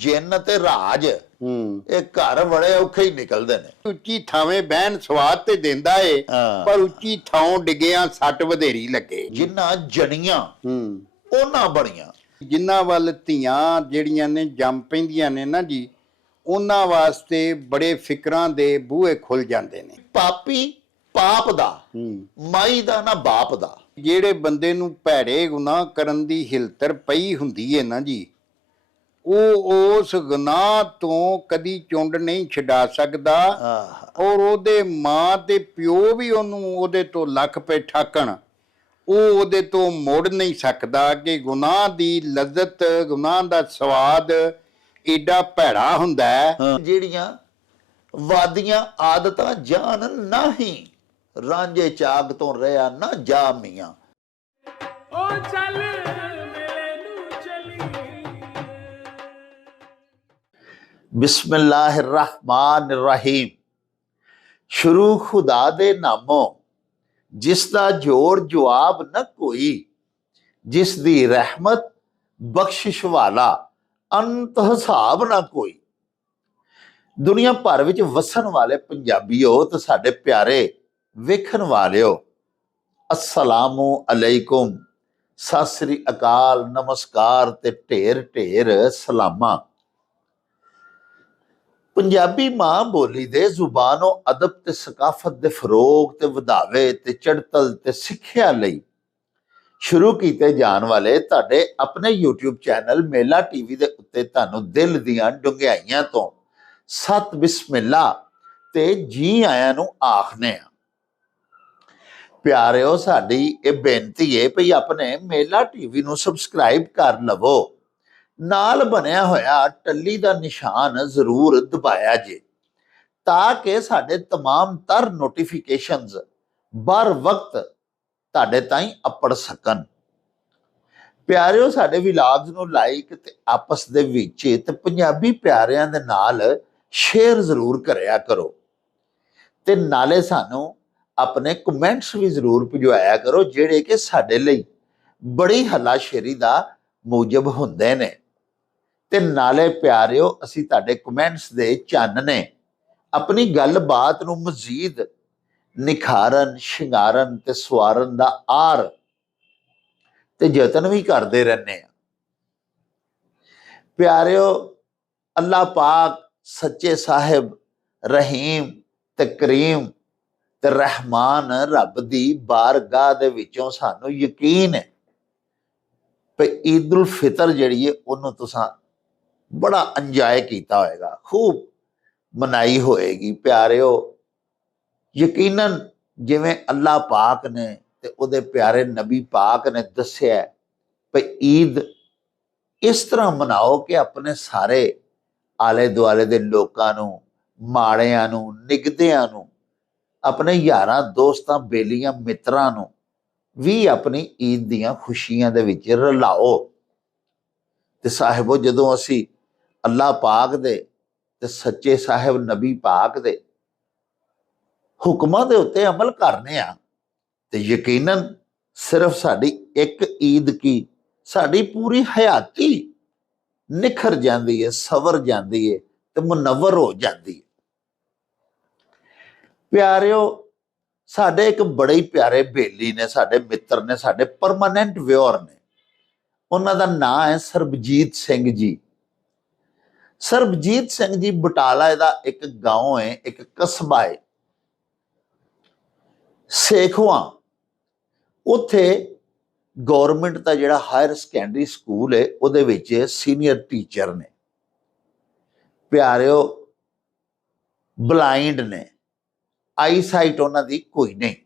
ਜਿੰਨ ਤੇ ਰਾਜ ਇਹ ਘਰ ਬੜੇ ਔਖੇ ਹੀ ਨਿਕਲਦੇ ਨੇ। ਉੱਚੀ ਥਾਵੇਂ ਬਹਿਣ ਸਵਾਦ ਤੇ ਦਿੰਦਾ ਏ, ਪਰ ਉੱਚੀ ਥਾਂ ਡਿੱਗਿਆਂ ਸੱਟ ਵਧੇਰੀ ਲੱਗੇ। ਜਿੰਨਾ ਜਣੀਆਂ ਉਹਨਾਂ ਬਣੀਆਂ। ਜਿਨ੍ਹਾਂ ਵੱਲ ਧੀਆਂ ਜਿਹੜੀਆਂ ਨੇ ਜੰਮ ਪੈਂਦੀਆਂ ਨੇ ਨਾ ਜੀ, ਉਹਨਾਂ ਵਾਸਤੇ ਬੜੇ ਫਿਕਰਾਂ ਦੇ ਬੂਹੇ ਖੁੱਲ ਜਾਂਦੇ ਨੇ। ਪਾਪੀ ਪਾਪ ਦਾ, ਮਾਈ ਦਾ ਨਾ ਬਾਪ ਦਾ। ਜਿਹੜੇ ਬੰਦੇ ਨੂੰ ਭੈੜੇ ਗੁਨਾਹ ਕਰਨ ਦੀ ਹਿਲਤਰ ਪਈ ਹੁੰਦੀ ਹੈ ਨਾ ਜੀ, ਉਹ ਉਸ ਗੁਨਾਹ ਤੋਂ ਕਦੀ ਚੁੰਡ ਨਹੀਂ ਛਡਾ ਸਕਦਾ। ਔਰ ਉਹਦੇ ਮਾਂ ਤੇ ਪਿਓ ਵੀ ਉਹਨੂੰ ਉਹਦੇ ਤੋਂ ਲੱਖ ਪਏ ਠਾਕਣ, ਉਹ ਉਹਦੇ ਤੋਂ ਮੁੜ ਨਹੀਂ ਸਕਦਾ ਕਿ ਗੁਨਾਹ ਦੀ ਲੱਜ਼ਤ, ਗੁਨਾਹ ਦਾ ਸਵਾਦ ਏਡਾ ਭੈੜਾ ਹੁੰਦਾ ਹੈ। ਜਿਹੜੀਆਂ ਵਾਦੀਆਂ ਆਦਤਾਂ ਜਾਣ ਨਹੀਂ, ਰਾਂਝੇ ਚਾਗ ਤੋਂ ਰਿਹਾ ਨਾ ਜਾ ਮੀਆਂ। ਓ ਚੱਲ ਮੇਰੇ ਨੂੰ ਚਲੀ। ਬਿਸਮਿल्लाह रहमान रहीम। शुरू खुदा दे नामों जिस दा जोड़ जवाब न कोई, जिस दी रहमत बख्शिश वाला अंत हिसाब ना कोई। दुनिया भर विच वसन वाले पंजाबीओ ते साडे प्यारे वेखण वालिओ, अस्सलामु अलैकुम, सत श्री अकाल, नमस्कार ते ढेर ढेर सलामा। पंजाबी मां बोली दे जुबानो अदब ते सकाफत दे फरोग ते वधावे ते चढ़तल ते सिक्ख्या लई शुरू कीते जान वाले तुहाडे अपने YouTube चैनल मेला टीवी दे उत्ते तुहानू दिल दीआं डुंगियाइयां तो सत बिस्मिल्ला ते जी आयां नू आखने आ। प्यारिओ, साडी ये बेनती है भई अपने मेला टीवी नू सबसक्राइब कर लवो, नाल बनया होया टल्ली दा निशान जरूर दबाया जे, ताकि साडे तमाम तर नोटिफिकेशंस बर वक्त ताडे ताईं अपड़ सकन। प्यारिओ, साडे विलाग्स नू लाइक ते आपस दे विच ते पंजाबी प्यारिआं दे नाल शेयर जरूर करया करो, ते नाले सानू अपने कमेंट्स भी जरूर भिजवाया करो, जेड़े कि साडे लई बड़ी हलाशेरी दा मूजब हुंदे ने। ते नाले प्यारिओ, असी तुहाडे कमेंट्स दे चानने अपनी गलबात नू मजीद निखारन, शिंगारन ते सवारन दा आर ते यतन भी करते रहने। प्यारिओ, अल्लाह पाक सच्चे साहिब रहीम ते करीम ते रहमान रब दी बारगाह दे विचों सानू यकीन है कि ईद उल फितर जिहड़ी है उहनूं तुसां बड़ा इंजॉय किया होएगा, खूब मनाई होएगी। प्यारिओ, यकीनन जिवें अल्लाह पाक ने ते उहदे प्यारे नबी पाक ने दस्सिया भई ईद इस तरह मनाओ कि अपने सारे आले दुआले दे लोकां नूं, माड़िआं नूं, निगदिआं नूं, अपने यारां दोस्तां बेलियां मित्रां नूं भी अपनी ईद दीआं खुशियां दे विच रलाओ। ते साहिबो, जदों असी अल्लाह पाक दे ते सच्चे साहिब नबी पाक दे हुक्मां दे उत्ते अमल करने आ ते यकीनन सिर्फ साडी एक ईद की साडी पूरी हयाती निखर जाती है, सवर जाती है ते मुनव्वर हो जाती है। प्यारिओ, साडे एक बड़े ही प्यारे बेली ने, साडे मित्र ने, साडे परमानेंट व्यूअर ने। उन्हां दा नाम है सरबजीत सिंह जी। सरबजीत सिंह जी बटाला दा एक गांव है, एक कस्बा है सेखवां। उत्थे गौरमेंट का जिहड़ा हायर सैकेंडरी स्कूल है उहदे विच सीनियर टीचर ने। प्यारिओ, ब्लाइंड ने, आई साइट उन्हां दी कोई नहीं,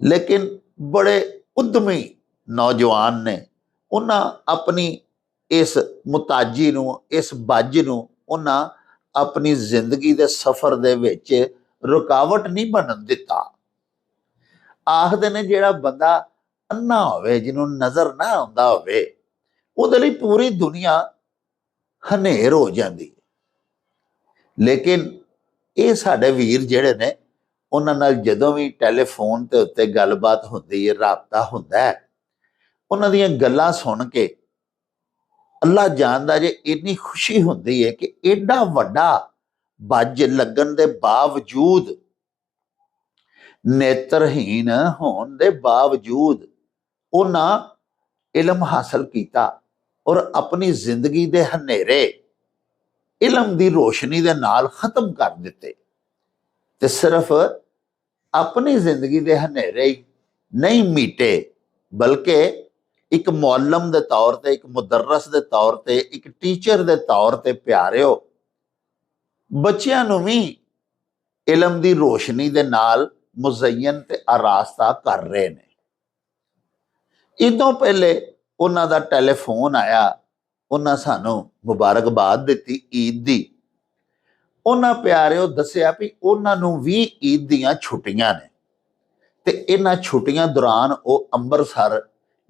लेकिन बड़े उद्यमी नौजवान ने। उन्हां अपनी इस मुताजी नूं, इस बज नूं उन्हां अपनी जिंदगी दे सफर दे विच रुकावट नहीं बनन दिता। आखदे ने जिहड़ा बंदा अन्ना होवे, जिन्हों नजर ना आउंदा होवे, उहदे लई पूरी दुनिया हनेर हो जाती है। लेकिन ये साडे वीर जिहड़े ने, उन्हां नाल जदों भी टैलीफोन ते उत्ते गलबात हुंदी है, राबता हुंदा है, उन्हां दीयां गल्लां सुन के ਅੱਲਾ ਜਾਣਦਾ ਜੇ ਇੰਨੀ ਖੁਸ਼ੀ ਹੁੰਦੀ ਹੈ ਕਿ ਐਡਾ ਵੱਡਾ ਬੱਜ ਲੱਗਣ ਦੇ ਬਾਵਜੂਦ, ਨੇਤਰਹੀਣ ਹੋਣ ਦੇ ਬਾਵਜੂਦ ਉਹਨਾਂ ਇਲਮ ਹਾਸਲ ਕੀਤਾ ਔਰ ਆਪਣੀ ਜ਼ਿੰਦਗੀ ਦੇ ਹਨੇਰੇ ਇਲਮ ਦੀ ਰੋਸ਼ਨੀ ਦੇ ਨਾਲ ਖਤਮ ਕਰ ਦਿੱਤੇ। ਤੇ ਸਿਰਫ ਆਪਣੀ ਜ਼ਿੰਦਗੀ ਦੇ ਹਨੇਰੇ ਹੀ ਨਹੀਂ ਮੀਟੇ, ਬਲਕਿ ਇੱਕ ਮੁਅੱਲਮ ਦੇ ਤੌਰ ਤੇ, ਇੱਕ ਮੁਦਰਸ ਦੇ ਤੌਰ ਤੇ, ਇੱਕ ਟੀਚਰ ਦੇ ਤੌਰ ਤੇ ਪਿਆਰਿਓ ਬੱਚਿਆਂ ਨੂੰ ਵੀ ਇਲਮ ਦੀ ਰੋਸ਼ਨੀ ਦੇ ਨਾਲ ਮੁਜ਼ੱਯਨ ਤੇ ਆਰਾਸਤਾ ਕਰ ਰਹੇ ਨੇ। ਇਦੋਂ ਪਹਿਲੇ ਉਹਨਾਂ ਦਾ ਟੈਲੀਫੋਨ ਆਇਆ, ਉਹਨਾਂ ਸਾਨੂੰ ਮੁਬਾਰਕਬਾਦ ਦਿੱਤੀ ਈਦ ਦੀ। ਉਹਨਾਂ ਪਿਆਰਿਓ ਦੱਸਿਆ ਵੀ ਉਹਨਾਂ ਨੂੰ ਵੀ ਈਦ ਦੀਆਂ ਛੁੱਟੀਆਂ ਨੇ ਤੇ ਇਹਨਾਂ ਛੁੱਟੀਆਂ ਦੌਰਾਨ ਉਹ ਅੰਮ੍ਰਿਤਸਰ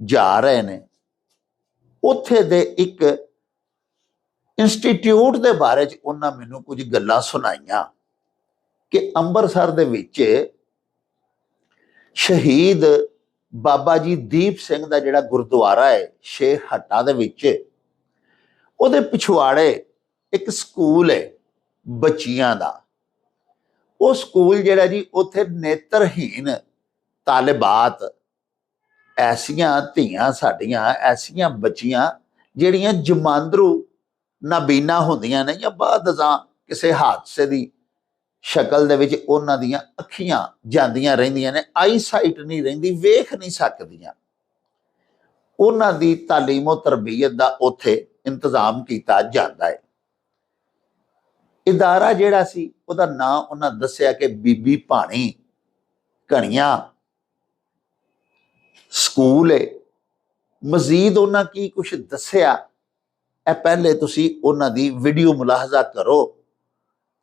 ਜਾ ਰਹੇ ਨੇ। ਉੱਥੇ ਦੇ ਇੱਕ ਇੰਸਟੀਟਿਊਟ ਦੇ ਬਾਰੇ 'ਚ ਉਹਨਾਂ ਮੈਨੂੰ ਕੁਝ ਗੱਲਾਂ ਸੁਣਾਈਆਂ ਕਿ ਅੰਮ੍ਰਿਤਸਰ ਦੇ ਵਿੱਚ ਸ਼ਹੀਦ ਬਾਬਾ ਜੀ ਦੀਪ ਸਿੰਘ ਦਾ ਜਿਹੜਾ ਗੁਰਦੁਆਰਾ ਹੈ ਸ਼ੇਖ ਹੱਟਾ ਦੇ ਵਿੱਚ, ਉਹਦੇ ਪਿਛਵਾੜੇ ਇੱਕ ਸਕੂਲ ਹੈ ਬੱਚਿਆਂ ਦਾ। ਉਹ ਸਕੂਲ ਜਿਹੜਾ ਜੀ, ਉੱਥੇ ਨੇਤਰਹੀਣ ਤਾਲਿਬਾਤ, ਐਸੀਆਂ ਧੀਆਂ ਸਾਡੀਆਂ, ਐਸੀਆਂ ਬੱਚੀਆਂ ਜਿਹੜੀਆਂ ਜਮਾਂਦਰੂ ਨਾਬੀਨਾ ਹੁੰਦੀਆਂ ਨੇ ਜਾਂ ਬਾਅਦ ਕਿਸੇ ਹਾਦਸੇ ਦੀ ਸ਼ਕਲ ਦੇ ਵਿੱਚ ਉਹਨਾਂ ਦੀਆਂ ਅੱਖੀਆਂ ਜਾਂਦੀਆਂ ਰਹਿੰਦੀਆਂ ਨੇ, ਆਈ ਸਾਈਟ ਨਹੀਂ ਰਹਿੰਦੀ, ਵੇਖ ਨਹੀਂ ਸਕਦੀਆਂ। ਉਹਨਾਂ ਦੀ ਤਾਲੀਮੋ ਤਰਬੀਅਤ ਦਾ ਉੱਥੇ ਇੰਤਜ਼ਾਮ ਕੀਤਾ ਜਾਂਦਾ ਹੈ। ਇਦਾਰਾ ਜਿਹੜਾ ਸੀ ਉਹਦਾ ਨਾਂ ਉਹਨਾਂ ਦੱਸਿਆ ਕਿ ਬੀਬੀ ਭਾਣੀ ਘਣੀਆਂ ਸਕੂਲ ਹੈ। ਮਜ਼ੀਦ ਉਹਨਾਂ ਕੀ ਕੁਛ ਦੱਸਿਆ, ਇਹ ਪਹਿਲੇ ਤੁਸੀਂ ਉਹਨਾਂ ਦੀ ਵੀਡੀਓ ਮੁਲਾਹਜ਼ਾ ਕਰੋ,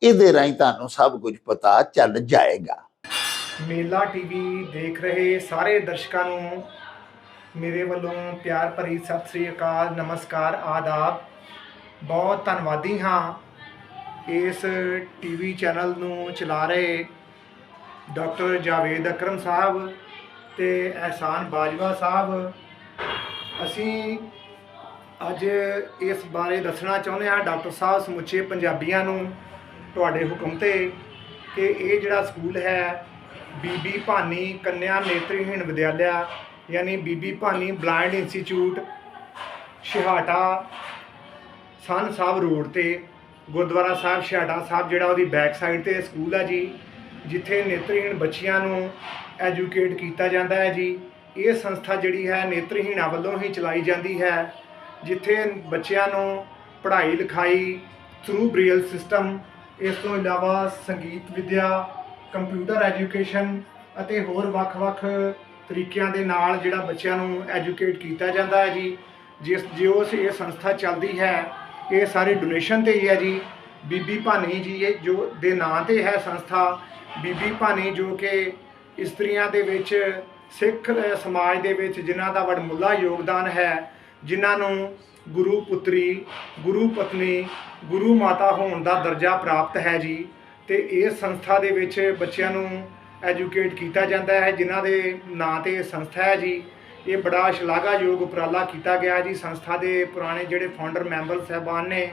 ਇਹਦੇ ਰਾਹੀਂ ਤੁਹਾਨੂੰ ਸਭ ਕੁਝ ਪਤਾ ਚੱਲ ਜਾਏਗਾ। ਮੇਲਾ ਟੀਵੀ ਦੇਖ ਰਹੇ ਸਾਰੇ ਦਰਸ਼ਕਾਂ ਨੂੰ ਮੇਰੇ ਵੱਲੋਂ ਪਿਆਰ ਭਰੀ ਸਤਿ ਸ੍ਰੀ ਅਕਾਲ, ਨਮਸਕਾਰ, ਆਦਾਬ। ਬਹੁਤ ਧੰਨਵਾਦੀ ਹਾਂ ਇਸ ਟੀਵੀ ਚੈਨਲ ਨੂੰ ਚਲਾ ਰਹੇ ਡਾਕਟਰ ਜਾਵੇਦ ਅਕਰਮ ਸਾਹਿਬ ਤੇ ਅਹਿਸਾਨ ਬਾਜਵਾ ਸਾਹਿਬ। ਅਸੀਂ ਅੱਜ ਇਸ ਬਾਰੇ ਦੱਸਣਾ ਚਾਹੁੰਦੇ ਹਾਂ ਡਾਕਟਰ ਸਾਹਿਬ ਸਮੁੱਚੇ ਪੰਜਾਬੀਆਂ ਨੂੰ ਤੁਹਾਡੇ ਹੁਕਮ ਤੇ ਕਿ ਇਹ ਜਿਹੜਾ ਸਕੂਲ ਹੈ ਬੀਬੀ ਭਾਨੀ ਕੰਨਿਆ ਨੇਤਰਹੀਣ ਵਿਦਿਆਲਿਆ ਯਾਨੀ ਬੀਬੀ ਭਾਨੀ ਬਲਾਈਂਡ ਇੰਸਟੀਚਿਊਟ ਛਿਹਾਟਾ ਸਨ ਸਾਹਿਬ ਰੋਡ ਤੇ ਗੁਰਦੁਆਰਾ ਸਾਹਿਬ ਛਿਹਾਟਾ ਸਾਹਿਬ ਜਿਹੜਾ ਉਹਦੀ ਬੈਕ ਸਾਈਡ ਤੇ ਸਕੂਲ ਹੈ ਜੀ, ਜਿੱਥੇ ਨੇਤਰਹੀਣ ਬੱਚਿਆਂ ਨੂੰ ਐਜੂਕੇਟ ਕੀਤਾ ਜਾਂਦਾ ਹੈ ਜੀ। ਇਹ ਸੰਸਥਾ ਜਿਹੜੀ ਹੈ ਨੇਤਰਹੀਣਾਂ ਵੱਲੋਂ ਹੀ ਚਲਾਈ ਜਾਂਦੀ ਹੈ, ਜਿੱਥੇ ਬੱਚਿਆਂ ਨੂੰ ਪੜ੍ਹਾਈ ਲਿਖਾਈ ਥਰੂ ਬ੍ਰੇਲ ਸਿਸਟਮ, ਇਸ ਤੋਂ ਇਲਾਵਾ ਸੰਗੀਤ ਵਿਦਿਆ, ਕੰਪਿਊਟਰ ਐਜੂਕੇਸ਼ਨ ਅਤੇ ਹੋਰ ਵੱਖ-ਵੱਖ ਤਰੀਕਿਆਂ ਦੇ ਨਾਲ ਜਿਹੜਾ ਬੱਚਿਆਂ ਨੂੰ ਐਜੂਕੇਟ ਕੀਤਾ ਜਾਂਦਾ ਹੈ ਜੀ। ਜੋ ਇਹ ਸੰਸਥਾ ਚੱਲਦੀ ਹੈ ਇਹ ਸਾਰੀ ਡੋਨੇਸ਼ਨ ਤੇ ਹੀ ਹੈ ਜੀ। ਬੀਬੀ ਭਾਨੀ ਜੀ ਇਹ ਜੋ ਦੇ ਨਾਂ ਤੇ ਹੈ ਸੰਸਥਾ ਬੀਬੀ ਭਾਨੀ, ਜੋ ਕਿ ਇਸਤਰੀਆਂ ਦੇ ਵਿੱਚ ਸਿੱਖ ਸਮਾਜ ਦੇ ਵਿੱਚ ਜਿਨ੍ਹਾਂ ਦਾ ਵਡਮੁੱਲਾ ਯੋਗਦਾਨ ਹੈ, ਜਿਨ੍ਹਾਂ ਨੂੰ ਗੁਰੂ ਪੁੱਤਰੀ, ਗੁਰੂ ਪਤਨੀ, ਗੁਰੂ ਮਾਤਾ ਹੋਣ ਦਾ ਦਰਜਾ ਪ੍ਰਾਪਤ ਹੈ ਜੀ। ਤੇ ਇਸ ਸੰਸਥਾ ਦੇ ਵਿੱਚ ਬੱਚਿਆਂ ਨੂੰ ਐਜੂਕੇਟ ਕੀਤਾ ਜਾਂਦਾ ਹੈ, ਜਿਨ੍ਹਾਂ ਦੇ ਨਾਂ ਤੇ ਇਹ ਸੰਸਥਾ ਹੈ ਜੀ। ਇਹ ਬੜਾ ਸ਼ਲਾਘਾਯੋਗ ਉਪਰਾਲਾ ਕੀਤਾ ਗਿਆ ਜੀ। ਸੰਸਥਾ ਦੇ ਪੁਰਾਣੇ ਜਿਹੜੇ ਫਾਊਂਡਰ ਮੈਂਬਰ ਸਾਹਿਬਾਨ ਨੇ,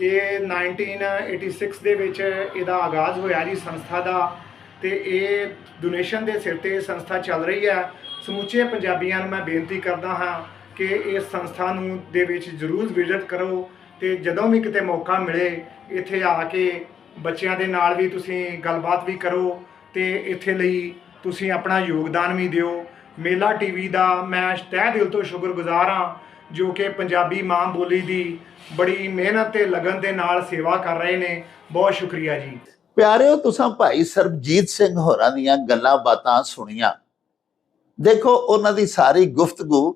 ਇਹ 1986 ਦੇ ਵਿੱਚ ਇਹਦਾ ਆਗਾਜ਼ ਹੋਇਆ ਜੀ ਸੰਸਥਾ ਦਾ, ਤੇ ਇਹ ਡੋਨੇਸ਼ਨ ਦੇ ਸਿਰ ਤੇ ਸੰਸਥਾ ਚੱਲ ਰਹੀ ਹੈ। ਸਮੁੱਚੇ ਪੰਜਾਬੀਆਂ ਨੂੰ ਮੈਂ ਬੇਨਤੀ ਕਰਦਾ ਹਾਂ ਕਿ ਇਸ ਸੰਸਥਾ ਨੂੰ ਦੇ ਵਿੱਚ ਜ਼ਰੂਰ ਵਿਜ਼ਿਟ ਕਰੋ ਤੇ ਜਦੋਂ ਵੀ ਕਿਤੇ ਮੌਕਾ ਮਿਲੇ ਇੱਥੇ ਆ ਕੇ ਬੱਚਿਆਂ ਦੇ ਨਾਲ ਵੀ ਤੁਸੀਂ ਗੱਲਬਾਤ ਵੀ ਕਰੋ ਤੇ ਇੱਥੇ ਲਈ ਤੁਸੀਂ ਆਪਣਾ ਯੋਗਦਾਨ ਵੀ ਦਿਓ। ਮੇਲਾ ਟੀਵੀ ਦਾ ਮੈਂ ਤਹਿ ਦਿਲ ਤੋਂ ਸ਼ੁਕਰਗੁਜ਼ਾਰ ਹਾਂ, ਜੋ ਕਿ ਪੰਜਾਬੀ ਮਾਂ ਬੋਲੀ ਦੀ ਬੜੀ ਮਿਹਨਤ ਤੇ ਲਗਨ ਦੇ ਨਾਲ ਸੇਵਾ ਕਰ ਰਹੇ ਨੇ। ਬਹੁਤ ਸ਼ੁਕਰੀਆ ਜੀ। ਪਿਆਰਿਓ, ਤੁਸੀਂ ਭਾਈ ਸਰਬਜੀਤ ਸਿੰਘ ਹੋਰਾਂ ਦੀਆਂ ਗੱਲਾਂ ਬਾਤਾਂ ਸੁਣੀਆਂ। ਦੇਖੋ ਉਹਨਾਂ ਦੀ ਸਾਰੀ ਗੁਫ਼ਤਗੂ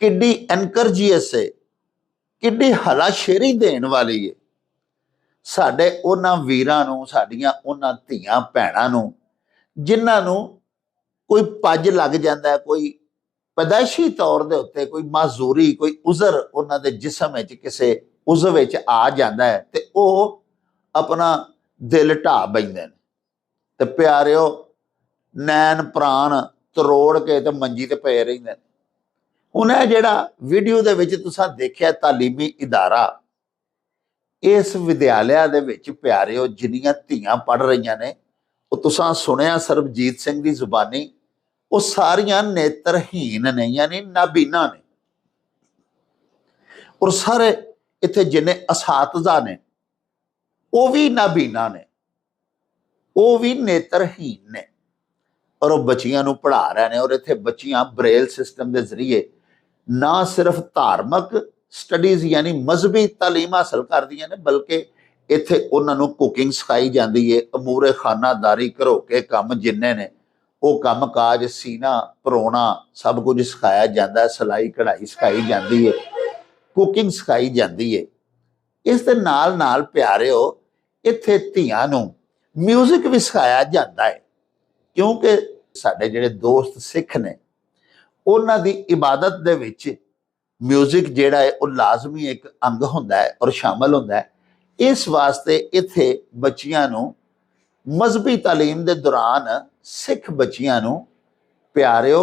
ਕਿੱਡੀ ਐਨਕਰਜੀਅਸ ਹੈ, ਕਿੱਡੀ ਹਲਾਸ਼ੇਰੀ ਦੇਣ ਵਾਲੀ ਹੈ ਸਾਡੇ ਉਹਨਾਂ ਵੀਰਾਂ ਨੂੰ, ਸਾਡੀਆਂ ਉਹਨਾਂ ਧੀਆਂ ਭੈਣਾਂ ਨੂੰ ਜਿਨ੍ਹਾਂ ਨੂੰ ਕੋਈ ਪੱਜ ਲੱਗ ਜਾਂਦਾ, ਕੋਈ ਪੈਦਾਇਸ਼ੀ ਤੌਰ ਦੇ ਉੱਤੇ ਕੋਈ ਮਾਜ਼ੂਰੀ, ਕੋਈ ਉਜ਼ਰ ਉਹਨਾਂ ਦੇ ਜਿਸਮ ਵਿੱਚ ਕਿਸੇ ਉਜ਼ਵ ਵਿੱਚ ਆ ਜਾਂਦਾ ਹੈ ਤੇ ਉਹ ਆਪਣਾ ਦਿਲ ਢਾਹ ਬੈਂਦੇ ਨੇ। ਤੇ ਪਿਆਰਿਓ, ਨੈਣ ਪ੍ਰਾਣ ਤਰੋੜ ਕੇ ਤੇ ਮੰਜੀ ਤੇ ਪਏ ਰਹਿੰਦੇ ਨੇ। ਹੁਣ ਇਹ ਜਿਹੜਾ ਵੀਡੀਓ ਦੇ ਵਿੱਚ ਤੁਸੀਂ ਦੇਖਿਆ ਤਾਲੀਮੀ ਇਦਾਰਾ, ਇਸ ਵਿਦਿਆਲਿਆ ਦੇ ਵਿੱਚ ਪਿਆਰਿਓ ਜਿੰਨੀਆਂ ਧੀਆਂ ਪੜ ਰਹੀਆਂ ਨੇ, ਉਹ ਤੁਸੀਂ ਸੁਣਿਆ ਸਰਬਜੀਤ ਸਿੰਘ ਦੀ ਜ਼ੁਬਾਨੀ, ਉਹ ਸਾਰੀਆਂ ਨੇਤਰਹੀਨ ਨੇ, ਯਾਨੀ ਨਾਬੀਨਾ ਨੇ। ਔਰ ਸਾਰੇ ਇੱਥੇ ਜਿੰਨੇ ਅਸਾਤਜ਼ਾ ਨੇ ਉਹ ਵੀ ਨਾਬੀਨਾ ਨੇ, ਉਹ ਵੀ ਨੇਤਰਹੀਨ ਨੇ, ਔਰ ਉਹ ਬੱਚੀਆਂ ਨੂੰ ਪੜ੍ਹਾ ਰਹੇ ਨੇ। ਔਰ ਇੱਥੇ ਬੱਚੀਆਂ ਬ੍ਰੇਲ ਸਿਸਟਮ ਦੇ ਜ਼ਰੀਏ ਨਾ ਸਿਰਫ ਧਾਰਮਿਕ ਸਟੱਡੀਜ਼ ਯਾਨੀ ਮਜ਼ਹਬੀ ਤਾਲੀਮ ਹਾਸਲ ਕਰਦੀਆਂ ਨੇ, ਬਲਕਿ ਇੱਥੇ ਉਹਨਾਂ ਨੂੰ ਕੁਕਿੰਗ ਸਿਖਾਈ ਜਾਂਦੀ ਹੈ, ਅਮੂਰੇ ਖਾਨਾਦਾਰੀ, ਘਰੋਂ ਕੇ ਕੰਮ ਜਿੰਨੇ ਨੇ ਉਹ ਕੰਮ ਕਾਜ, ਸੀਨਾ ਪਰੋਣਾ ਸਭ ਕੁਝ ਸਿਖਾਇਆ ਜਾਂਦਾ ਹੈ, ਸਿਲਾਈ ਕਢਾਈ ਸਿਖਾਈ ਜਾਂਦੀ ਹੈ, ਕੁਕਿੰਗ ਸਿਖਾਈ ਜਾਂਦੀ ਹੈ। ਇਸ ਦੇ ਨਾਲ ਨਾਲ ਪਿਆਰਿਓ ਇੱਥੇ ਧੀਆਂ ਨੂੰ ਮਿਊਜ਼ਿਕ ਵੀ ਸਿਖਾਇਆ ਜਾਂਦਾ ਹੈ, ਕਿਉਂਕਿ ਸਾਡੇ ਜਿਹੜੇ ਦੋਸਤ ਸਿੱਖ ਨੇ ਉਹਨਾਂ ਦੀ ਇਬਾਦਤ ਦੇ ਵਿੱਚ ਮਿਊਜ਼ਿਕ ਜਿਹੜਾ ਹੈ ਉਹ ਲਾਜ਼ਮੀ ਇੱਕ ਅੰਗ ਹੁੰਦਾ ਹੈ ਔਰ ਸ਼ਾਮਲ ਹੁੰਦਾ ਹੈ। ਇਸ ਵਾਸਤੇ ਇੱਥੇ ਬੱਚੀਆਂ ਨੂੰ ਮਜ਼ਹਬੀ ਤਾਲੀਮ ਦੇ ਦੌਰਾਨ ਸਿੱਖ ਬੱਚੀਆਂ ਨੂੰ ਪਿਆਰਿਓ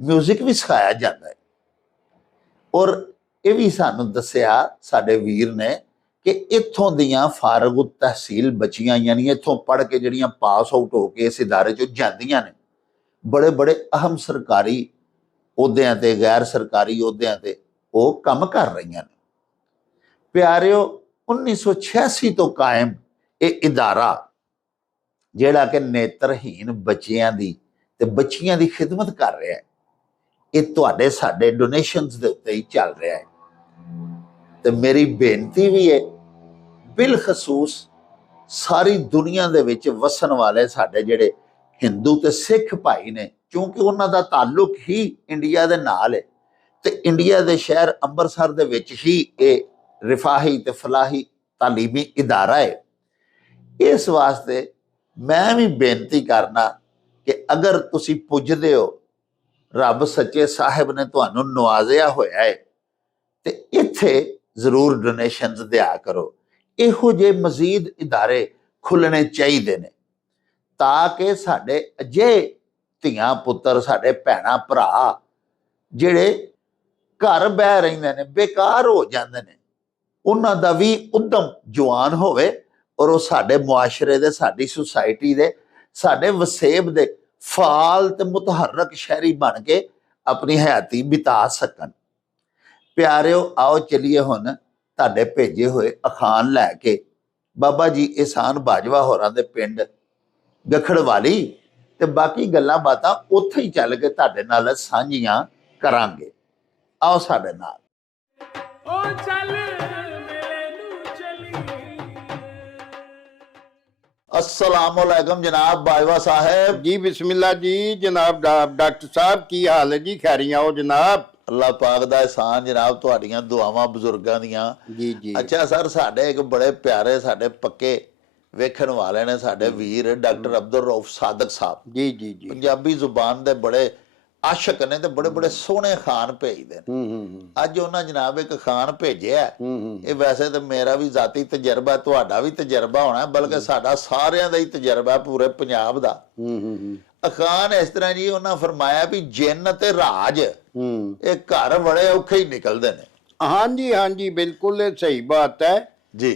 ਮਿਊਜ਼ਿਕ ਵੀ ਸਿਖਾਇਆ ਜਾਂਦਾ ਹੈ। ਔਰ ਇਹ ਵੀ ਸਾਨੂੰ ਦੱਸਿਆ ਸਾਡੇ ਵੀਰ ਨੇ ਕਿ ਇੱਥੋਂ ਦੀਆਂ ਫਾਰਗ ਤਹਿਸੀਲ ਬੱਚੀਆਂ, ਯਾਨੀ ਇੱਥੋਂ ਪੜ੍ਹ ਕੇ ਜਿਹੜੀਆਂ ਪਾਸ ਆਊਟ ਹੋ ਕੇ ਇਸ ਇਦਾਰੇ 'ਚੋਂ ਜਾਂਦੀਆਂ ਨੇ, ਬੜੇ ਬੜੇ ਅਹਿਮ ਸਰਕਾਰੀ ਅਹੁਦਿਆਂ ਤੇ, ਗੈਰ ਸਰਕਾਰੀ ਅਹੁਦਿਆਂ ਤੇ ਉਹ ਕੰਮ ਕਰ ਰਹੀਆਂ ਨੇ। ਪਿਆਰਿਓ 1986 ਤੋਂ ਕਾਇਮ ਇਹ ਇਦਾਰਾ ਜਿਹੜਾ ਕਿ ਨੇਤਰਹੀਨ ਬੱਚਿਆਂ ਦੀ ਤੇ ਬੱਚੀਆਂ ਦੀ ਖਿਦਮਤ ਕਰ ਰਿਹਾ ਹੈ, ਇਹ ਤੁਹਾਡੇ ਸਾਡੇ ਡੋਨੇਸ਼ਨਸ ਦੇ ਉੱਤੇ ਹੀ ਚੱਲ ਰਿਹਾ ਹੈ। ਤੇ ਮੇਰੀ ਬੇਨਤੀ ਵੀ ਹੈ ਬਿਲਖਸੂਸ ਸਾਰੀ ਦੁਨੀਆ ਦੇ ਵਿੱਚ ਵਸਣ ਵਾਲੇ ਸਾਡੇ ਜਿਹੜੇ ਹਿੰਦੂ ਤੇ ਸਿੱਖ ਭਾਈ ਨੇ, ਕਿਉਂਕਿ ਉਹਨਾਂ ਦਾ ਤਾਲੁਕ ਹੀ ਇੰਡੀਆ ਦੇ ਨਾਲ ਹੈ ਤੇ ਇੰਡੀਆ ਦੇ ਸ਼ਹਿਰ ਅੰਮ੍ਰਿਤਸਰ ਦੇ ਵਿੱਚ ਹੀ ਇਹ ਰਿਫਾਹੀ ਤੇ ਫਲਾਹੀ ਤਾਲੀਮੀ ਇਦਾਰਾ ਹੈ। ਇਸ ਵਾਸਤੇ ਮੈਂ ਵੀ ਬੇਨਤੀ ਕਰਨਾ ਕਿ ਅਗਰ ਤੁਸੀਂ ਪੁੱਜਦੇ ਹੋ, ਰੱਬ ਸੱਚੇ ਸਾਹਿਬ ਨੇ ਤੁਹਾਨੂੰ ਨਵਾਜ਼ਿਆ ਹੋਇਆ ਹੈ, ਤੇ ਇੱਥੇ ਜ਼ਰੂਰ ਡੋਨੇਸ਼ਨਸ ਦਿਆ ਕਰੋ। ਇਹੋ ਜਿਹੇ ਮਜ਼ੀਦ ਇਦਾਰੇ ਖੁੱਲਣੇ ਚਾਹੀਦੇ ਨੇ ਤਾਂ ਕਿ ਸਾਡੇ ਅਜਿਹੇ ਧੀਆਂ ਪੁੱਤਰ, ਸਾਡੇ ਭੈਣਾਂ ਭਰਾ ਜਿਹੜੇ ਘਰ ਬਹਿ ਰਹਿੰਦੇ ਨੇ, ਬੇਕਾਰ ਹੋ ਜਾਂਦੇ ਨੇ, ਉਹਨਾਂ ਦਾ ਵੀ ਉਦਮ ਜਵਾਨ ਹੋਵੇ ਔਰ ਉਹ ਸਾਡੇ ਮੁਆਸ਼ਰੇ ਦੇ, ਸਾਡੀ ਸੁਸਾਇਟੀ ਦੇ, ਸਾਡੇ ਵਸੇਬ ਦੇ ਫਾਲ ਤੇ ਮੁਤਹਰਕ ਸ਼ਹਿਰੀ ਬਣ ਕੇ ਆਪਣੀ ਹਯਾਤੀ ਬਿਤਾ ਸਕਣ। ਪਿਆਰਿਓ ਆਓ ਚਲੀਏ ਹੁਣ ਤੁਹਾਡੇ ਭੇਜੇ ਹੋਏ ਅਖਾਨ ਲੈ ਕੇ ਬਾਬਾ ਜੀ ਇਹਸਾਨ ਬਾਜਵਾ ਹੋਰਾਂ ਦੇ ਪਿੰਡ ਗਖੜਵਾਲੀ, ਤੇ ਬਾਕੀ ਗੱਲਾਂ ਬਾਤਾਂ ਉੱਥੇ ਹੀ ਚੱਲ ਕੇ ਤੁਹਾਡੇ ਨਾਲ ਸਾਂਝੀਆਂ ਕਰਾਂਗੇ। ਆਓ ਸਾਡੇ ਨਾਲ। ओ चल मेले नू चली अस्सलामुअलैकुम जनाब बाजवा साहब। जी बिस्मिल्लाह जी जनाब। डॉक्टर साहब की हाल है जी? खैरियां हो जनाब? ਅੱਲਾਹ ਪਾਕ ਦਾ ਇਹਸਾਨ ਜਨਾਬ, ਤੁਹਾਡੀਆਂ ਦੁਆਵਾਂ ਬਜ਼ੁਰਗਾਂ ਦੀਆਂ। ਜੀ ਜੀ। ਅੱਛਾ ਸਰ, ਸਾਡੇ ਇੱਕ ਬੜੇ ਪਿਆਰੇ, ਸਾਡੇ ਪੱਕੇ ਵੇਖਣ ਵਾਲੇ ਨੇ ਸਾਡੇ ਵੀਰ ਡਾਕਟਰ ਅਬਦੁਲ ਰਊਫ ਸਾਦਕ ਸਾਹਿਬ। ਜੀ ਜੀ ਜੀ। ਪੰਜਾਬੀ ਜ਼ੁਬਾਨ ਦੇ ਬੜੇ ਆਸ਼ਕ ਨੇ ਤੇ ਬੜੇ ਬੜੇ ਸੋਹਣੇ ਖਾਨ ਭੇਜਦੇ ਨੇ। ਅੱਜ ਉਹਨਾਂ ਜਨਾਬ ਇੱਕ ਖਾਨ ਭੇਜਿਆ। ਇਹ ਵੈਸੇ ਤਾਂ ਮੇਰਾ ਵੀ ਜ਼ਾਤੀ ਤਜਰਬਾ, ਤੁਹਾਡਾ ਵੀ ਤਜਰਬਾ ਹੋਣਾ, ਬਲਕਿ ਸਾਡਾ ਸਾਰਿਆਂ ਦਾ ਹੀ ਤਜਰਬਾ ਪੂਰੇ ਪੰਜਾਬ ਦਾ। ਅਖਾਨ ਇਸ ਤਰ੍ਹਾਂ ਜੀ, ਉਹਨਾਂ ਫਰਮਾਇਆ ਵੀ ਜਿੰਨ ਤੇ ਰਾਜ ਇਹ ਘਰ ਬੜੇ ਔਖੇ ਹੀ ਨਿਕਲਦੇ ਨੇ। ਹਾਂਜੀ ਹਾਂਜੀ ਬਿਲਕੁਲ ਇਹ ਸਹੀ ਬਾਤ ਹੈ ਜੀ।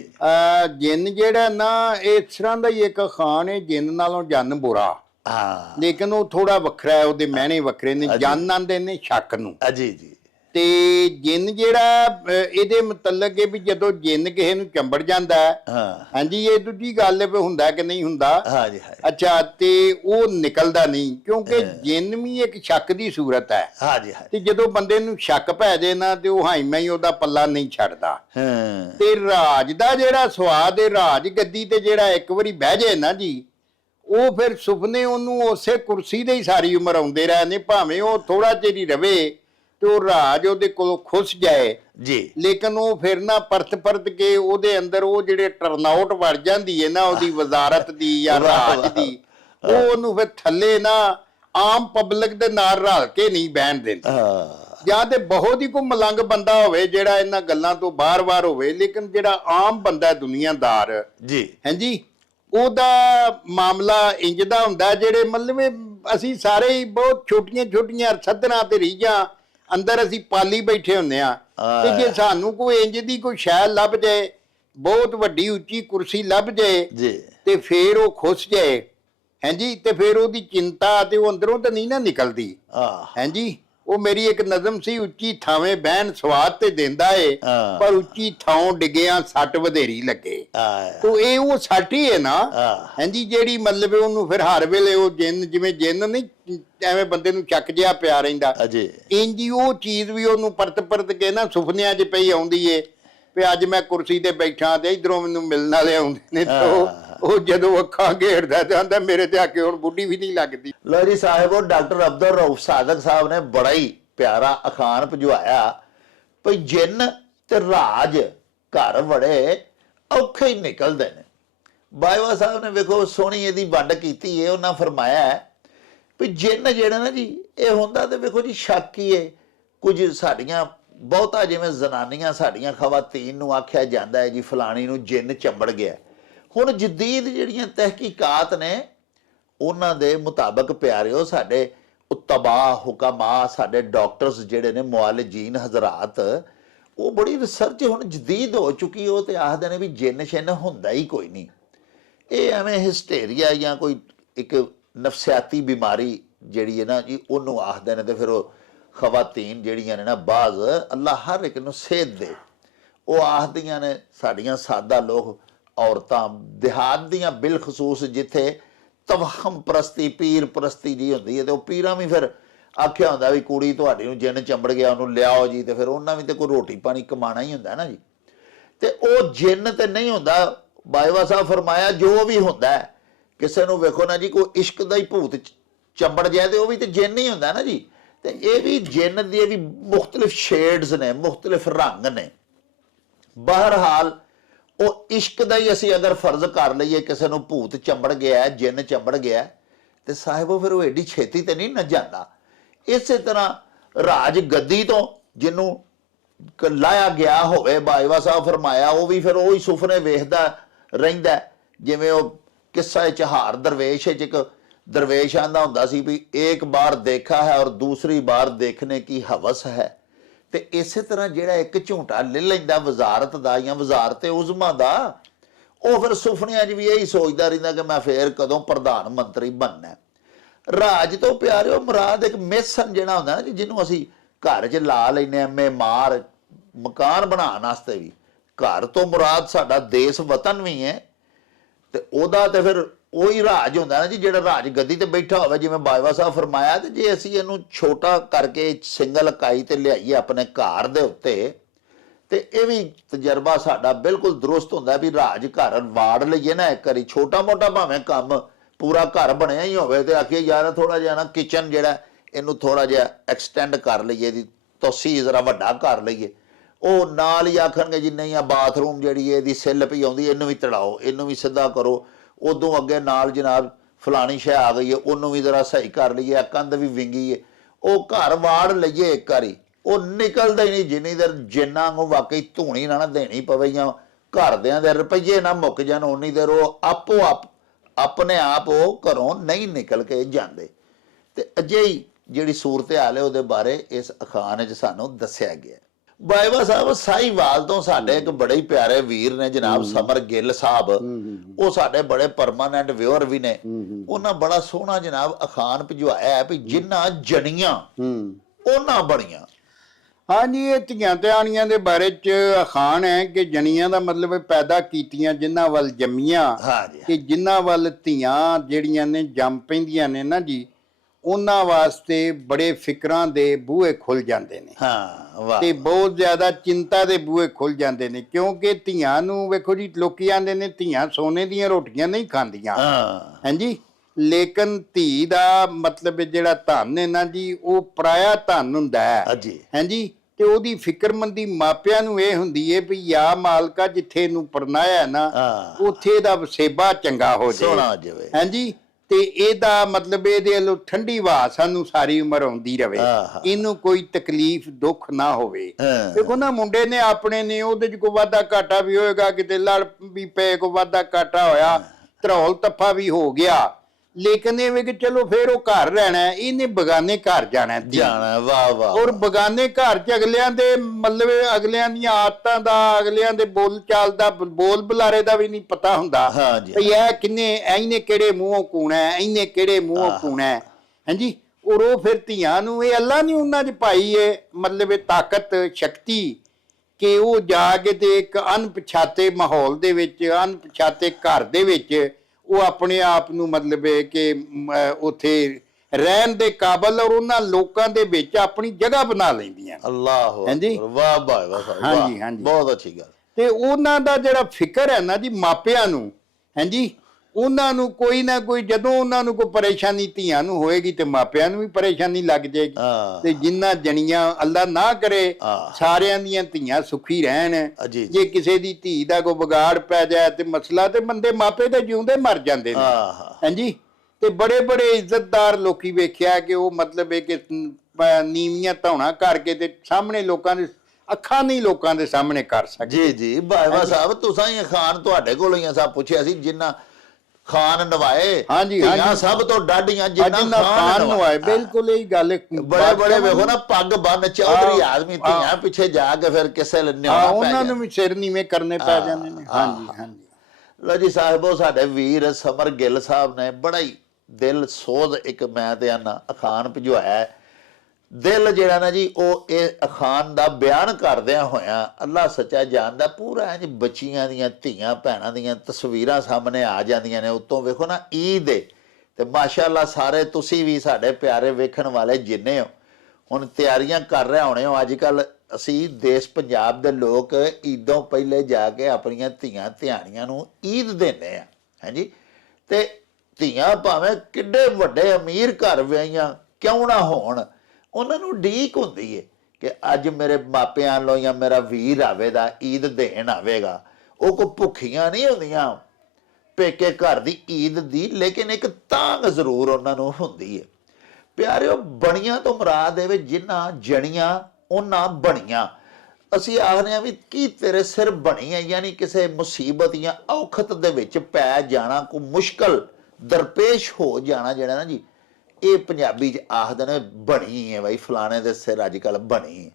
ਜਿੰਨ ਜਿਹੜਾ ਨਾ ਇਸ ਤਰ੍ਹਾਂ ਦਾ ਹੀ ਇੱਕ ਖਾਨ ਹੈ, ਜਿੰਨ ਨਾਲੋਂ ਜੰਨ ਬੁਰਾ। ਹਾਂ, ਲੇਕਿਨ ਉਹ ਥੋੜਾ ਵੱਖਰਾ ਹੈ, ਉਹਦੇ ਮਹਿਣੇ ਵੱਖਰੇ ਨੇ। ਜੰਨ ਆਂਦੇ ਨੇ ਸ਼ੱਕ ਨੂੰ। ਜੀ ਜੀ। ਤੇ ਜਿੰਨ ਜਿਹੜਾ ਇਹਦੇ ਮੁਤਲਕ ਹੈ ਵੀ ਜਦੋਂ ਜਿੰਨ ਕਿਸੇ ਨੂੰ ਚੰਬੜ ਜਾਂਦਾ ਹੈ, ਹਾਂਜੀ, ਇਹ ਦੂਜੀ ਗੱਲ ਹੈ ਵੀ ਹੁੰਦਾ ਕਿ ਨਹੀਂ ਹੁੰਦਾ। ਹਾਂਜੀ। ਅੱਛਾ, ਤੇ ਉਹ ਨਿਕਲਦਾ ਨਹੀਂ, ਕਿਉਂਕਿ ਜਿੰਨ ਵੀ ਇੱਕ ਸ਼ੱਕ ਦੀ ਸੂਰਤ ਹੈ। ਹਾਂਜੀ। ਤੇ ਜਦੋਂ ਬੰਦੇ ਨੂੰ ਸ਼ੱਕ ਪੈ ਜੇ ਨਾ ਤੇ ਉਹ ਹਾਈਮਾ ਹੀ ਉਹਦਾ ਪੱਲਾ ਨਹੀਂ ਛੱਡਦਾ। ਤੇ ਰਾਜ ਦਾ ਜਿਹੜਾ ਸਵਾਦ ਹੈ, ਰਾਜ ਗੱਦੀ ਤੇ ਜਿਹੜਾ ਇੱਕ ਵਾਰੀ ਬਹਿ ਜਾਏ ਨਾ ਜੀ, ਉਹ ਫਿਰ ਸੁਪਨੇ ਉਹਨੂੰ ਉਸੇ ਕੁਰਸੀ ਦੇ ਹੀ ਸਾਰੀ ਉਮਰ ਆਉਂਦੇ ਰਹੇ ਨੇ, ਭਾਵੇਂ ਉਹ ਥੋੜਾ ਚਿਰ ਹੀ ਰਵੇ ਤੇ ਉਹ ਰਾਜ ਉਹਦੇ ਕੋਲੋਂ ਖੁੱਸ ਜਾਏ ਜੀ। ਲੇਕਿਨ ਉਹ ਫਿਰ ਨਾ ਪਰਤ ਕੇ ਉਹਦੇ ਅੰਦਰ ਉਹ ਜਿਹੜੇ ਟਰਨਆਊਟ ਵੜ ਜਾਂਦੀ ਹੈ ਨਾ ਉਹਦੀ ਵਜ਼ਾਰਤ ਦੀ ਜਾਂ ਰਾਜ ਦੀ, ਉਹ ਉਹਨੂੰ ਫਿਰ ਥੱਲੇ ਨਾ ਆਮ ਪਬਲਿਕ ਦੇ ਨਾਲ ਰਲ ਕੇ ਨਹੀਂ ਬਹਿਣ ਦਿੰਦੀ। ਜਾਂ ਤੇ ਬਹੁਤ ਹੀ ਕੋਈ ਮਲੰਗ ਬੰਦਾ ਹੋਵੇ ਜਿਹੜਾ ਇਹਨਾਂ ਗੱਲਾਂ ਤੋਂ ਬਾਰ-ਬਾਰ ਹੋਵੇ, ਲੇਕਿਨ ਜਿਹੜਾ ਆਮ ਬੰਦਾ ਦੁਨੀਆਦਾਰ ਜੀ, ਹਾਂਜੀ, ਉਹਦਾ ਮਾਮਲਾ ਇੰਜ ਦਾ ਹੁੰਦਾ ਜਿਹੜੇ ਮਤਲਬ ਅਸੀਂ ਸਾਰੇ ਹੀ ਬਹੁਤ ਛੋਟੀਆਂ ਛੋਟੀਆਂ ਸੱਧਰਾਂ ਤੇ ਰੀਝਾਂ ਅੰਦਰ ਅਸੀਂ ਪਾਲੀ ਬੈਠੇ ਹੁੰਦੇ ਆ ਤੇ ਜੇ ਸਾਨੂੰ ਕੋਈ ਇੰਜ ਦੀ ਕੋਈ ਸ਼ੈ ਲੱਭ ਜਾਏ, ਬਹੁਤ ਵੱਡੀ ਉੱਚੀ ਕੁਰਸੀ ਲੱਭ ਜਾਏ ਜੀ ਤੇ ਫੇਰ ਉਹ ਖੁਸ਼ ਜਾਏ, ਹਾਂਜੀ, ਤੇ ਫੇਰ ਉਹਦੀ ਚਿੰਤਾ ਤੇ ਉਹ ਅੰਦਰੋਂ ਤਾਂ ਨਹੀਂ ਨਾ ਨਿਕਲਦੀ, ਹਾਂਜੀ। ਉਹ ਮੇਰੀ ਇੱਕ ਨਜ਼ਮ ਸੀ, ਉੱਚੀ ਥਾਵੇਂ ਬਹਿਣ ਸਵਾਦ ਤੇ ਦਿੰਦਾ ਏ, ਪਰ ਉੱਚੀ ਥਾਂ ਡਿੱਗਿਆ ਸੱਟ ਵਧੇਰੀ ਲੱਗੇ। ਤੋ ਇਹ ਉਹ ਸੱਟ ਹੀ ਹੈ ਨਾ, ਹਾਂਜੀ, ਜਿਹੜੀ ਮਤਲਬ ਉਹਨੂੰ ਫਿਰ ਹਰ ਵੇਲੇ ਉਹ ਜਿੰਨ, ਜਿਵੇਂ ਜਿੰਨ ਨਹੀਂ ਐਵੇਂ ਬੰਦੇ ਨੂੰ ਚੱਕ ਜਿਹਾ ਪਿਆ ਰਹਿੰਦਾ, ਇੰਜੀ ਉਹ ਚੀਜ਼ ਵੀ ਉਹਨੂੰ ਪਰਤ ਪਰਤ ਕੇ ਨਾ ਸੁਪਨਿਆਂ 'ਚ ਪਈ ਆਉਂਦੀ ਏ ਵੀ ਅੱਜ ਮੈਂ ਕੁਰਸੀ ਤੇ ਬੈਠਾ ਤੇ ਇਧਰੋਂ ਮੈਨੂੰ ਮਿਲਣ ਵਾਲੇ ਆਉਂਦੇ ਨੇ, ਉਹ ਜਦੋਂ ਅੱਖਾਂ ਘੇੜਦਾ ਜਾਂਦਾ ਮੇਰੇ ਤੇ ਆ ਕੇ ਹੁਣ ਬੁੱਢੀ ਵੀ ਨਹੀਂ ਲੱਗਦੀ। ਲੋ ਜੀ ਸਾਹਿਬੋ, ਡਾਕਟਰ ਅਬਦੁਲ ਰਊਫ ਸਾਦਕ ਸਾਹਿਬ ਨੇ ਬੜਾ ਹੀ ਪਿਆਰਾ ਅਖਾਣ ਭਜਵਾਇਆ ਭਈ ਜਿੰਨ ਤੇ ਰਾਜ ਘਰ ਬੜੇ ਔਖੇ ਹੀ ਨਿਕਲਦੇ ਨੇ। ਬਾਜਵਾ ਸਾਹਿਬ ਨੇ ਵੇਖੋ ਸੋਹਣੀ ਇਹਦੀ ਵੰਡ ਕੀਤੀ ਹੈ। ਉਹਨਾਂ ਫਰਮਾਇਆ ਵੀ ਜਿੰਨ ਜਿਹੜਾ ਨਾ ਜੀ, ਇਹ ਹੁੰਦਾ ਤੇ ਵੇਖੋ ਜੀ ਸ਼ੱਕ ਹੀ ਹੈ। ਕੁਝ ਸਾਡੀਆਂ ਬਹੁਤਾ ਜਿਵੇਂ ਜ਼ਨਾਨੀਆਂ ਸਾਡੀਆਂ ਖਵਾਤੀਨ ਨੂੰ ਆਖਿਆ ਜਾਂਦਾ ਹੈ ਜੀ ਫਲਾਣੀ ਨੂੰ ਜਿੰਨ ਚੰਬੜ ਗਿਆ। ਹੁਣ ਜਦੀਦ ਜਿਹੜੀਆਂ ਤਹਿਕੀਕਾਤ ਨੇ ਉਹਨਾਂ ਦੇ ਮੁਤਾਬਕ ਪਿਆਰਿਓ, ਸਾਡੇ ਉਤਬਾ ਹੁਕਮਾ, ਸਾਡੇ ਡਾਕਟਰਸ ਜਿਹੜੇ ਨੇ, ਮੁਆਲਿਜੀਨ ਹਜ਼ਰਾਤ, ਉਹ ਬੜੀ ਰਿਸਰਚ ਹੁਣ ਜਦੀਦ ਹੋ ਚੁੱਕੀ। ਉਹ ਤੇ ਆਖਦੇ ਨੇ ਵੀ ਜਿੰਨ ਸ਼ਿੰਨ ਹੁੰਦਾ ਹੀ ਕੋਈ ਨਹੀਂ, ਇਹ ਐਵੇਂ ਹਿਸਟੇਰੀਆ ਜਾਂ ਕੋਈ ਇੱਕ ਨਫਸਿਆਤੀ ਬਿਮਾਰੀ ਜਿਹੜੀ ਹੈ ਨਾ ਜੀ, ਉਹਨੂੰ ਆਖਦੇ ਨੇ। ਤੇ ਫਿਰ ਉਹ ਖਵਾਤੀਨ ਜਿਹੜੀਆਂ ਨੇ ਨਾ, ਬਾਜ਼ ਅੱਲਾ ਹਰ ਇੱਕ ਨੂੰ ਸਿਹਤ ਦੇ, ਉਹ ਆਖਦੀਆਂ ਨੇ ਸਾਡੀਆਂ ਸਾਦਾ ਲੋਕ ਔਰਤਾਂ ਦਿਹਾਤ ਦੀਆਂ ਬਿਲਖਸੂਸ, ਜਿੱਥੇ ਤਵਹਮ ਪ੍ਰਸਤੀ ਪੀਰ ਪ੍ਰਸਤੀ ਜੀ ਹੁੰਦੀ ਹੈ, ਤੇ ਉਹ ਪੀਰਾਂ ਵੀ ਫਿਰ ਆਖਿਆ ਹੁੰਦਾ ਵੀ ਕੁੜੀ ਤੁਹਾਡੀ ਨੂੰ ਜਿੰਨ ਚੰਬੜ ਗਿਆ, ਉਹਨੂੰ ਲਿਆਓ ਜੀ। ਤੇ ਫਿਰ ਉਹਨਾਂ ਵੀ ਤੇ ਕੋਈ ਰੋਟੀ ਪਾਣੀ ਕਮਾਣਾ ਹੀ ਹੁੰਦਾ ਨਾ ਜੀ। ਤੇ ਉਹ ਜਿੰਨ ਤੇ ਨਹੀਂ ਹੁੰਦਾ। ਬਾਜਵਾ ਸਾਹਿਬ ਫਰਮਾਇਆ ਜੋ ਵੀ ਹੁੰਦਾ, ਕਿਸੇ ਨੂੰ ਵੇਖੋ ਨਾ ਜੀ ਕੋਈ ਇਸ਼ਕ ਦਾ ਹੀ ਭੂਤ ਚੰਬੜ ਜਾਏ ਤੇ ਉਹ ਵੀ ਤੇ ਜਿੰਨ ਹੀ ਹੁੰਦਾ ਨਾ ਜੀ। ਤੇ ਇਹ ਵੀ ਜਿੰਨ ਦੇ ਵੀ ਮੁਖਤਲਿਫ ਸ਼ੇਡਸ ਨੇ, ਮੁਖਤਲਿਫ ਰੰਗ ਨੇ। ਬਹਰਹਾਲ ਉਹ ਇਸ਼ਕ ਦਾ ਹੀ ਅਸੀਂ ਅਗਰ ਫਰਜ਼ ਕਰ ਲਈਏ, ਕਿਸੇ ਨੂੰ ਭੂਤ ਚੰਬੜ ਗਿਆ, ਜਿੰਨ ਚੰਬੜ ਗਿਆ, ਤੇ ਸਾਹਿਬੋ ਫਿਰ ਉਹ ਏਡੀ ਛੇਤੀ ਤੇ ਨਹੀਂ ਨਾ ਜਾਂਦਾ। ਇਸੇ ਤਰ੍ਹਾਂ ਰਾਜ ਗੱਦੀ ਤੋਂ ਜਿਹਨੂੰ ਲਾਇਆ ਗਿਆ ਹੋਵੇ, ਬਾਜਵਾ ਸਾਹਿਬ ਫਰਮਾਇਆ, ਉਹ ਵੀ ਫਿਰ ਉਹੀ ਸੁਪਨੇ ਵੇਖਦਾ ਰਹਿੰਦਾ। ਜਿਵੇਂ ਉਹ ਕਿੱਸਾ ਚਹਾਰ ਦਰਵੇਸ਼ ਵਿੱਚ ਇੱਕ ਦਰਵੇਸ਼ ਆਂਦਾ ਹੁੰਦਾ ਸੀ ਵੀ ਇੱਕ ਬਾਰ ਦੇਖਾ ਹੈ ਔਰ ਦੂਸਰੀ ਬਾਰ ਦੇਖਣੇ ਕੀ ਹਵਸ ਹੈ। ਤੇ ਇਸੇ ਤਰ੍ਹਾਂ ਜਿਹੜਾ ਇੱਕ ਝੂਟਾ ਲੈ ਲੈਂਦਾ ਵਜ਼ਾਰਤ ਦਾ ਜਾਂ ਵਜ਼ਾਰਤ ਉਜ਼ਮਾ ਦਾ, ਉਹ ਫਿਰ ਸੁਪਨਿਆਂ 'ਚ ਵੀ ਇਹੀ ਸੋਚਦਾ ਰਹਿੰਦਾ ਕਿ ਮੈਂ ਫੇਰ ਕਦੋਂ ਪ੍ਰਧਾਨ ਮੰਤਰੀ ਬਣਨਾ। ਰਾਜ ਤੋਂ ਪਿਆਰਿਓ ਮੁਰਾਦ ਇੱਕ ਮਿਸ਼ਨ ਜਿਹੜਾ ਹੁੰਦਾ ਨਾ ਜੀ, ਜਿਹਨੂੰ ਅਸੀਂ ਘਰ 'ਚ ਲਾ ਲੈਂਦੇ ਹਾਂ ਮੇਮਾਰ, ਮਕਾਨ ਬਣਾਉਣ ਵਾਸਤੇ ਵੀ। ਘਰ ਤੋਂ ਮੁਰਾਦ ਸਾਡਾ ਦੇਸ਼ ਵਤਨ ਵੀ ਹੈ, ਤੇ ਉਹਦਾ ਤੇ ਫਿਰ ਉਹੀ ਰਾਜ ਹੁੰਦਾ ਨਾ ਜੀ, ਜਿਹੜਾ ਰਾਜ ਗੱਦੀ ਤੇ ਬੈਠਾ ਹੋਵੇ। ਜਿਵੇਂ ਬਾਜਵਾ ਸਾਹਿਬ ਫਰਮਾਇਆ, ਤੇ ਜੇ ਅਸੀਂ ਇਹਨੂੰ ਛੋਟਾ ਕਰਕੇ ਸਿੰਗਲ ਇਕਾਈ ਤੇ ਲਿਆਈਏ ਆਪਣੇ ਘਰ ਦੇ ਉੱਤੇ, ਤੇ ਇਹ ਵੀ ਤਜਰਬਾ ਸਾਡਾ ਬਿਲਕੁਲ ਦਰੁਸਤ ਹੁੰਦਾ ਵੀ ਰਾਜ ਘਰ ਵਾੜ ਲਈਏ ਨਾ ਇੱਕ ਵਾਰੀ, ਛੋਟਾ ਮੋਟਾ ਭਾਵੇਂ ਕੰਮ, ਪੂਰਾ ਘਰ ਬਣਿਆ ਹੀ ਹੋਵੇ, ਤੇ ਆਖੀਏ ਯਾਰ ਥੋੜਾ ਜਿਹਾ ਨਾ ਕਿਚਨ ਜਿਹੜਾ ਇਹਨੂੰ ਥੋੜਾ ਜਿਹਾ ਐਕਸਟੈਂਡ ਕਰ ਲਈਏ, ਦੀ ਤੋਸੀ ਜ਼ਰਾ ਵੱਡਾ ਕਰ ਲਈਏ। ਉਹ ਨਾਲ ਹੀ ਆਖਣਗੇ ਜੀ ਨਹੀਂ, ਆ ਬਾਥਰੂਮ ਜਿਹੜੀ ਇਹਦੀ ਸਿੱਲ ਪਈ ਆਉਂਦੀ, ਇਹਨੂੰ ਵੀ ਤੜਾਓ, ਇਹਨੂੰ ਵੀ ਸਿੱਧਾ ਕਰੋ। ਉਦੋਂ ਅੱਗੇ ਨਾਲ ਜਨਾਬ ਫਲਾਣੀ ਸ਼ੈ ਆ ਗਈ ਹੈ, ਉਹਨੂੰ ਵੀ ਜ਼ਰਾ ਸਹੀ ਕਰ ਲਈਏ, ਕੰਧ ਵੀ ਵਿੰਗੀ ਹੈ। ਉਹ ਘਰ ਵਾੜ ਲਈਏ ਇੱਕ ਵਾਰੀ, ਉਹ ਨਿਕਲਦਾ ਹੀ ਨਹੀਂ ਜਿੰਨੀ ਦੇਰ ਜਿੰਨਾ ਨੂੰ ਵਾਕਈ ਧੂਣੀ ਨਾ ਦੇਣੀ ਪਵੇ ਜਾਂ ਘਰਦਿਆਂ ਦੇ ਰੁਪਈਏ ਨਾ ਮੁੱਕ ਜਾਣ, ਉਨੀ ਦੇਰ ਉਹ ਆਪੋ ਆਪ ਆਪਣੇ ਆਪ ਉਹ ਘਰੋਂ ਨਹੀਂ ਨਿਕਲ ਕੇ ਜਾਂਦੇ। ਤੇ ਅਜਿਹੀ ਜਿਹੜੀ ਸੂਰਤ ਹਾਲ ਹੈ ਉਹਦੇ ਬਾਰੇ ਇਸ ਅਖਾਣ ਵਿੱਚ ਸਾਨੂੰ ਦੱਸਿਆ ਗਿਆ। ਬਾਜਵਾ ਸਾਹਿਬ ਸਾਹੀਵਾਲ ਤੋਂ ਸਾਡੇ ਇੱਕ ਬੜੇ ਹੀ ਪਿਆਰੇ ਵੀਰ ਨੇ ਜਨਾਬ ਸਮਰ ਗਿੱਲ ਸਾਹਿਬ, ਉਹ ਸਾਡੇ ਬੜੇ ਪਰਮਾਨੈਂਟ ਵਿਊਅਰ ਵੀ ਨੇ। ਉਹਨਾਂ ਬੜਾ ਸੋਹਣਾ ਜਨਾਬ ਅਖਾਣ ਭਜਵਾਇਆ ਵੀ ਜਿੰਨਾ ਜਣੀਆਂ ਉਹਨਾਂ ਬਣੀਆਂ। ਹਾਂਜੀ, ਇਹ ਧੀਆਂ ਧਿਆਣੀਆਂ ਦੇ ਬਾਰੇ ਚ ਅਖਾਣ ਹੈ ਕਿ ਜਣੀਆਂ ਦਾ ਮਤਲਬ ਹੈ ਪੈਦਾ ਕੀਤੀਆਂ, ਜਿਨ੍ਹਾਂ ਵੱਲ ਜੰਮੀਆਂ, ਕਿ ਜਿਨ੍ਹਾਂ ਵੱਲ ਧੀਆਂ ਜਿਹੜੀਆਂ ਨੇ ਜੰਮ ਪੈਂਦੀਆਂ ਨੇ ਨਾ ਜੀ, ਉਹਨਾਂ ਵਾਸਤੇ ਬੜੇ ਫਿਕਰਾਂ ਦੇ ਬੂਹੇ ਖੁੱਲ ਜਾਂਦੇ ਨੇ। ਤੇ ਬਹੁਤ ਜ਼ਿਆਦਾ ਚਿੰਤਾ ਦੇ ਬੂਹੇ ਖੁੱਲ ਜਾਂਦੇ ਨੇ, ਕਿਉਂਕਿ ਧੀਆਂ ਨੂੰ ਵੇਖੋ ਜੀ, ਲੋਕੀ ਆਂਦੇ ਨੇ ਧੀਆਂ ਸੋਨੇ ਦੀਆਂ ਰੋਟੀਆਂ ਨਹੀਂ ਖਾਂਦੀਆਂ, ਹਾਂਜੀ, ਲੇਕਿਨ ਧੀ ਦਾ ਮਤਲਬ ਜਿਹੜਾ ਧਨ ਹੈ ਨਾ ਜੀ, ਉਹ ਪਰਾਇਆ ਧਨ ਹੁੰਦਾ ਹੈ, ਹਾਂਜੀ। ਤੇ ਉਹਦੀ ਫਿਕਰਮੰਦੀ ਮਾਪਿਆਂ ਨੂੰ ਇਹ ਹੁੰਦੀ ਹੈ ਵੀ ਯਾ ਮਾਲਕਾ ਜਿੱਥੇ ਇਹਨੂੰ ਪਰਨਾਇਆ ਨਾ, ਉੱਥੇ ਦਾ ਵਸੇਬਾ ਚੰਗਾ ਹੋ ਜਾਵੇ, ਹਾਂਜੀ। ਤੇ ਇਹਦਾ ਮਤਲਬ ਇਹਦੇ ਵੱਲੋਂ ਠੰਡੀ ਹਵਾ ਸਾਨੂੰ ਸਾਰੀ ਉਮਰ ਆਉਂਦੀ ਰਵੇ, ਇਹਨੂੰ ਕੋਈ ਤਕਲੀਫ ਦੁੱਖ ਨਾ ਹੋਵੇ। ਦੇਖੋ ਨਾ, ਮੁੰਡੇ ਨੇ ਆਪਣੇ ਨੇ, ਉਹਦੇ 'ਚ ਕੋਈ ਵਾਧਾ ਘਾਟਾ ਵੀ ਹੋਏਗਾ, ਕਿਤੇ ਲੜ ਵੀ ਪਏ, ਕੋਈ ਵਾਧਾ ਘਾਟਾ ਹੋਇਆ, ਧਰੌਲ ਤੱਫਾ ਵੀ ਹੋ ਗਿਆ, ਲੇਕਿਨ ਇਹ ਵੀ ਕਿ ਚਲੋ ਫਿਰ ਉਹ ਘਰ ਰਹਿਣਾ ਹੈ, ਇਹਨੇ ਬਗਾਨੇ ਘਰ ਜਾਣਾ ਧੀ। ਜਾਣਾ, ਵਾਹ ਵਾਹ। ਔਰ ਬਗਾਨੇ ਘਰ ਚ ਅਗਲਿਆਂ ਦੇ ਮਤਲਬ ਅਗਲਿਆਂ ਦੀਆਂ ਆਦਤਾਂ ਦਾ, ਅਗਲਿਆਂ ਦੇ ਬੋਲ ਚਾਲ ਦਾ, ਬੋਲ ਬੁਲਾਰੇ ਦਾ ਵੀ ਨਹੀਂ ਪਤਾ ਹੁੰਦਾ ਹਾਂਜੀ। ਵੀ ਇਹ ਕਿੰਨੇ, ਇਹਨੇ ਕਿਹੜੇ ਮੂੰਹੋਂ ਕੂਣਾ ਹੈ, ਇਹਨੇ ਕਿਹੜੇ ਮੂੰਹੋਂ ਕੂਣਾ ਹੈ, ਹਾਂਜੀ। ਔਰ ਉਹ ਫਿਰ ਧੀਆਂ ਨੂੰ ਇਹ ਅੱਲਾ ਨੇ ਉਹਨਾਂ 'ਚ ਪਾਈ ਹੈ ਮਤਲਬ ਇਹ ਤਾਕਤ ਸ਼ਕਤੀ ਕਿ ਉਹ ਜਾ ਕੇ ਤੇ ਇੱਕ ਅਣਪਛਾਤੇ ਮਾਹੌਲ ਦੇ ਵਿੱਚ, ਅਣਪਛਾਤੇ ਘਰ ਦੇ ਵਿੱਚ ਉਹ ਆਪਣੇ ਆਪ ਨੂੰ ਮਤਲਬ ਹੈ ਕਿ ਉੱਥੇ ਰਹਿਣ ਦੇ ਕਾਬਲ ਔਰ ਉਹਨਾਂ ਲੋਕਾਂ ਦੇ ਵਿੱਚ ਆਪਣੀ ਜਗ੍ਹਾ ਬਣਾ ਲੈਂਦੀਆਂ। ਅੱਲਾਹ ਹਾਂਜੀ। ਵਾਹ ਵਾਹ ਵਾਹ, ਹਾਂਜੀ ਹਾਂਜੀ, ਬਹੁਤ ਅੱਛੀ ਗੱਲ। ਤੇ ਉਹਨਾਂ ਦਾ ਜਿਹੜਾ ਫਿਕਰ ਹੈ ਨਾ ਜੀ ਮਾਪਿਆਂ ਨੂੰ, ਹਾਂਜੀ, ਉਹਨਾਂ ਨੂੰ ਕੋਈ ਨਾ ਕੋਈ, ਜਦੋਂ ਉਹਨਾਂ ਨੂੰ ਕੋਈ ਪਰੇਸ਼ਾਨੀ ਧੀਆਂ ਨੂੰ ਹੋਏਗੀ ਤੇ ਮਾਪਿਆਂ ਨੂੰ ਵੀ ਪਰੇਸ਼ਾਨੀ ਲੱਗ ਜਾਏਗੀ। ਤੇ ਜਿੰਨਾ ਜਣੀਆਂ ਅੱਲਾ ਨਾ ਕਰੇ ਸਾਰਿਆਂ ਦੀਆਂ ਧੀਆਂ ਸੁਖੀ ਰਹਿਣ, ਜੇ ਕਿਸੇ ਦੀ ਧੀ ਦਾ ਕੋਈ ਵਿਗਾੜ ਪੈ ਜਾਏ ਤੇ ਮਸਲਾ ਤੇ ਬੰਦੇ ਮਾਪੇ ਤੇ ਜਿਉਂਦੇ ਮਰ ਜਾਂਦੇ ਨੇ, ਹਾਂਜੀ। ਤੇ ਬੜੇ ਬੜੇ ਇੱਜ਼ਤਦਾਰ ਲੋਕੀ ਵੇਖਿਆ ਕਿ ਉਹ ਮਤਲਬ ਹੈ ਕਿ ਨੀਵੀਆਂ ਧੌਣਾ ਕਰਕੇ ਤੇ ਸਾਹਮਣੇ ਲੋਕਾਂ ਦੇ ਅੱਖਾਂ ਨਹੀਂ ਲੋਕਾਂ ਦੇ ਸਾਹਮਣੇ ਕਰ ਸਕਦੇ। ਜੀ ਜੀ ਬਾਬਾ ਸਾਹਿਬ, ਤੁਸੀਂ ਹੀ ਖਾਨ ਤੁਹਾਡੇ ਕੋਲੋਂ ਹੀ ਸਭ ਪੁੱਛਿਆ ਸੀ, ਜਿੰਨਾ ਖਾਨ ਨਵਾਏ, ਹਾਂਜੀ ਹਾਂਜੀ, ਸਭ ਤੋਂ ਡਾਢੀਆਂ ਜਿੰਨਾ ਖਾਨ ਨਵਾਏ। ਬਿਲਕੁਲ ਇਹੀ ਗੱਲ, ਬੜੇ ਬੜੇ ਵੇਖੋ ਨਾ ਪੱਗ ਬੰਨ ਚੌਧਰੀ ਆਦਮੀ ਧੀਆਂ ਪਿੱਛੇ ਜਾ ਕੇ ਫਿਰ ਕਿਸੇ ਉਹਨਾਂ ਨੂੰ ਵੀ ਸਿਰ ਨੀਵੇਂ ਕਰਨੇ ਪੈ ਜਾਂਦੇ ਨੇ। ਹਾਂਜੀ ਹਾਂਜੀ। ਲੋ ਜੀ ਸਾਹਿਬੋ, ਸਾਡੇ ਵੀਰ ਸਮਰ ਗਿੱਲ ਸਾਹਿਬ ਨੇ ਬੜਾ ਹੀ ਦਿਲ ਸੋਧ ਇੱਕ ਮੈਂ ਤੇ ਆਨਾ ਅਖਾਨ ਭਿਜਵਾਇਆ। ਦਿਲ ਜਿਹੜਾ ਨਾ ਜੀ ਉਹ ਇਹ ਅਖਾਨ ਦਾ ਬਿਆਨ ਕਰਦਿਆਂ ਹੋਇਆਂ ਅੱਲਾ ਸੱਚਾ ਜਾਣਦਾ, ਪੂਰਾ ਇੰਜ ਬੱਚੀਆਂ ਦੀਆਂ, ਧੀਆਂ ਭੈਣਾਂ ਦੀਆਂ ਤਸਵੀਰਾਂ ਸਾਹਮਣੇ ਆ ਜਾਂਦੀਆਂ ਨੇ। ਉੱਤੋਂ ਵੇਖੋ ਨਾ ਈਦ ਏ ਤੇ ਮਾਸ਼ਾਅੱਲਾ ਸਾਰੇ ਤੁਸੀਂ ਵੀ ਸਾਡੇ ਪਿਆਰੇ ਵੇਖਣ ਵਾਲੇ ਜਿੰਨੇ ਹੋ ਹੁਣ ਤਿਆਰੀਆਂ ਕਰ ਰਹੇ ਹੋਣੇ ਹੋ। ਅੱਜ ਕੱਲ ਅਸੀਂ ਦੇਸ਼ ਪੰਜਾਬ ਦੇ ਲੋਕ ਈਦੋਂ ਪਹਿਲੇ ਜਾ ਕੇ ਆਪਣੀਆਂ ਧੀਆਂ ਧਿਆਣੀਆਂ ਨੂੰ ਈਦ ਦਿੰਦੇ ਆ, ਹਾਂਜੀ। ਤੇ ਧੀਆਂ ਭਾਵੇਂ ਕਿੱਡੇ ਵੱਡੇ ਅਮੀਰ ਘਰ ਵਿਆਹੀਆਂ ਕਿਉਂ ਨਾ ਹੋਣ, ਉਹਨਾਂ ਨੂੰ ਢੀਕ ਹੁੰਦੀ ਏ ਕਿ ਅੱਜ ਮੇਰੇ ਮਾਪਿਆਂ ਵੱਲੋਂ ਜਾਂ ਮੇਰਾ ਵੀਰ ਆਵੇਗਾ, ਈਦ ਦੇਣ ਆਵੇਗਾ। ਉਹ ਕੋ ਭੁੱਖੀਆਂ ਨਹੀਂ ਹੁੰਦੀਆਂ ਪੇਕੇ ਘਰ ਦੀ ਈਦ ਦੀ, ਲੇਕਿਨ ਇੱਕ ਤਾਂਗ ਜ਼ਰੂਰ ਉਹਨਾਂ ਨੂੰ ਹੁੰਦੀ ਏ। ਪਿਆਰਿਓ, ਬਣੀਆਂ ਤੋਂ ਮੁਰਾਦ ਇਹ ਜਿੰਨਾ ਜਣੀਆਂ ਉਹਨਾਂ ਬਣੀਆਂ। ਅਸੀਂ ਆਖਦੇ ਹਾਂ ਵੀ ਕੀ ਤੇਰੇ ਸਿਰ ਬਣੀ ਹੈ, ਯਾਨੀ ਕਿਸੇ ਮੁਸੀਬਤ ਜਾਂ ਔਖਤ ਦੇ ਵਿੱਚ ਪੈ ਜਾਣਾ, ਕੋਈ ਮੁਸ਼ਕਲ ਦਰਪੇਸ਼ ਹੋ ਜਾਣਾ, ਜਿਹੜਾ ਨਾ ਜੀ ਇਹ ਪੰਜਾਬੀ 'ਚ ਆਖਦੇ ਨੇ ਬਣੀ ਹੈ ਬਈ, ਫਲਾਣੇ ਦੇ ਸਿਰ ਅੱਜ ਕੱਲ੍ਹ ਬਣੀ ਹੈ।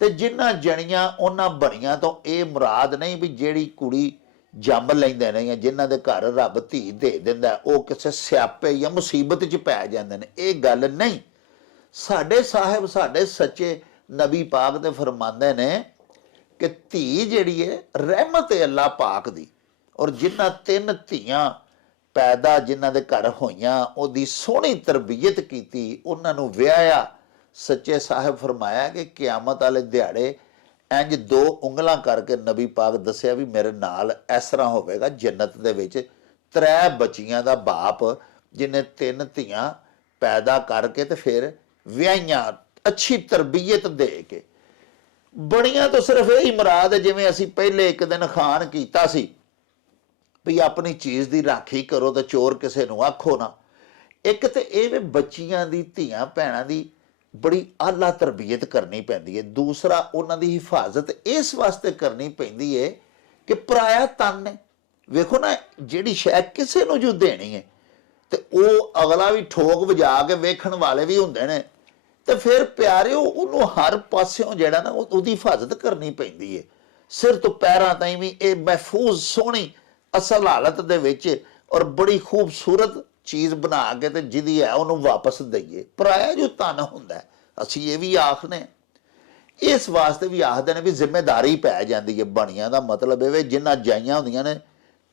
ਤੇ ਜਿੰਨਾ ਜਣੀਆਂ ਉਹਨਾਂ ਬਣੀਆਂ ਤੋਂ ਇਹ ਮੁਰਾਦ ਨਹੀਂ ਵੀ ਜਿਹੜੀ ਕੁੜੀ ਜੰਮ ਲੈਂਦੇ ਨੇ ਜਾਂ ਜਿਨ੍ਹਾਂ ਦੇ ਘਰ ਰੱਬ ਧੀ ਦੇ ਦਿੰਦਾ ਉਹ ਕਿਸੇ ਸਿਆਪੇ ਜਾਂ ਮੁਸੀਬਤ 'ਚ ਪੈ ਜਾਂਦੇ ਨੇ, ਇਹ ਗੱਲ ਨਹੀਂ। ਸਾਡੇ ਸਾਹਿਬ, ਸਾਡੇ ਸੱਚੇ ਨਬੀ ਪਾਕ ਦੇ ਫਰਮਾਉਂਦੇ ਨੇ ਕਿ ਧੀ ਜਿਹੜੀ ਹੈ ਰਹਿਮਤ ਹੈ ਅੱਲਾ ਪਾਕ ਦੀ। ਔਰ ਜਿਨ੍ਹਾਂ 3 ਧੀਆਂ ਪੈਦਾ ਜਿਨ੍ਹਾਂ ਦੇ ਘਰ ਹੋਈਆਂ, ਉਹਦੀ ਸੋਹਣੀ ਤਰਬੀਅਤ ਕੀਤੀ, ਉਹਨਾਂ ਨੂੰ ਵਿਆਹਿਆ, ਸੱਚੇ ਸਾਹਿਬ ਫਰਮਾਇਆ ਕਿ ਕਿਆਮਤ ਵਾਲੇ ਦਿਹਾੜੇ ਇੰਜ 2 ਉਂਗਲਾਂ ਕਰਕੇ ਨਬੀ ਪਾਕ ਦੱਸਿਆ ਵੀ ਮੇਰੇ ਨਾਲ ਇਸ ਤਰ੍ਹਾਂ ਹੋਵੇਗਾ ਜੰਨਤ ਦੇ ਵਿੱਚ। 3 ਬੱਚੀਆਂ ਦਾ ਬਾਪ ਜਿਹਨੇ 3 ਧੀਆਂ ਪੈਦਾ ਕਰਕੇ ਤੇ ਫਿਰ ਵਿਆਹੀਆਂ, ਅੱਛੀ ਤਰਬੀਅਤ ਦੇ ਕੇ। ਬਣੀਆਂ ਤੋਂ ਸਿਰਫ ਇਹੀ ਮੁਰਾਦ ਹੈ, ਜਿਵੇਂ ਅਸੀਂ ਪਹਿਲੇ ਇੱਕ ਦਿਨ ਖਾਨ ਕੀਤਾ ਸੀ ਵੀ ਆਪਣੀ ਚੀਜ਼ ਦੀ ਰਾਖੀ ਕਰੋ ਤੇ ਚੋਰ ਕਿਸੇ ਨੂੰ ਆਖੋ ਨਾ। ਇੱਕ ਤੇ ਇਹ ਵੀ ਬੱਚੀਆਂ ਦੀ, ਧੀਆਂ ਭੈਣਾਂ ਦੀ ਬੜੀ ਆਲਾ ਤਰਬੀਅਤ ਕਰਨੀ ਪੈਂਦੀ ਹੈ। ਦੂਸਰਾ, ਉਹਨਾਂ ਦੀ ਹਿਫਾਜ਼ਤ ਇਸ ਵਾਸਤੇ ਕਰਨੀ ਪੈਂਦੀ ਹੈ ਕਿ ਪਰਾਇਆ ਤਨ ਹੈ। ਵੇਖੋ ਨਾ, ਜਿਹੜੀ ਸ਼ੈ ਕਿਸੇ ਨੂੰ ਜੋ ਦੇਣੀ ਹੈ ਤੇ ਉਹ ਅਗਲਾ ਵੀ ਠੋਕ ਵਜਾ ਕੇ ਵੇਖਣ ਵਾਲੇ ਵੀ ਹੁੰਦੇ ਨੇ, ਤੇ ਫਿਰ ਪਿਆਰਿਓ ਉਹਨੂੰ ਹਰ ਪਾਸਿਓਂ ਜਿਹੜਾ ਨਾ ਉਹਦੀ ਹਿਫਾਜ਼ਤ ਕਰਨੀ ਪੈਂਦੀ ਹੈ। ਸਿਰ ਤੋਂ ਪੈਰਾਂ ਤਾਈਂ ਵੀ ਇਹ ਮਹਿਫੂਜ਼ ਸੋਹਣੀ ਅਸਲ ਹਾਲਤ ਦੇ ਵਿੱਚ ਔਰ ਬੜੀ ਖੂਬਸੂਰਤ ਚੀਜ਼ ਬਣਾ ਕੇ ਤੇ ਜਿਹਦੀ ਹੈ ਉਹਨੂੰ ਵਾਪਸ ਦਈਏ। ਪਰਾਇਆ ਜੋ ਤਨ ਹੁੰਦਾ, ਅਸੀਂ ਇਹ ਵੀ ਆਖਦੇ, ਇਸ ਵਾਸਤੇ ਵੀ ਆਖਦੇ ਨੇ ਵੀ ਜ਼ਿੰਮੇਦਾਰੀ ਪੈ ਜਾਂਦੀ ਹੈ। ਬਣੀਆਂ ਦਾ ਮਤਲਬ ਇਹ ਜਿੰਨਾ ਜਾਈਆਂ ਹੁੰਦੀਆਂ ਨੇ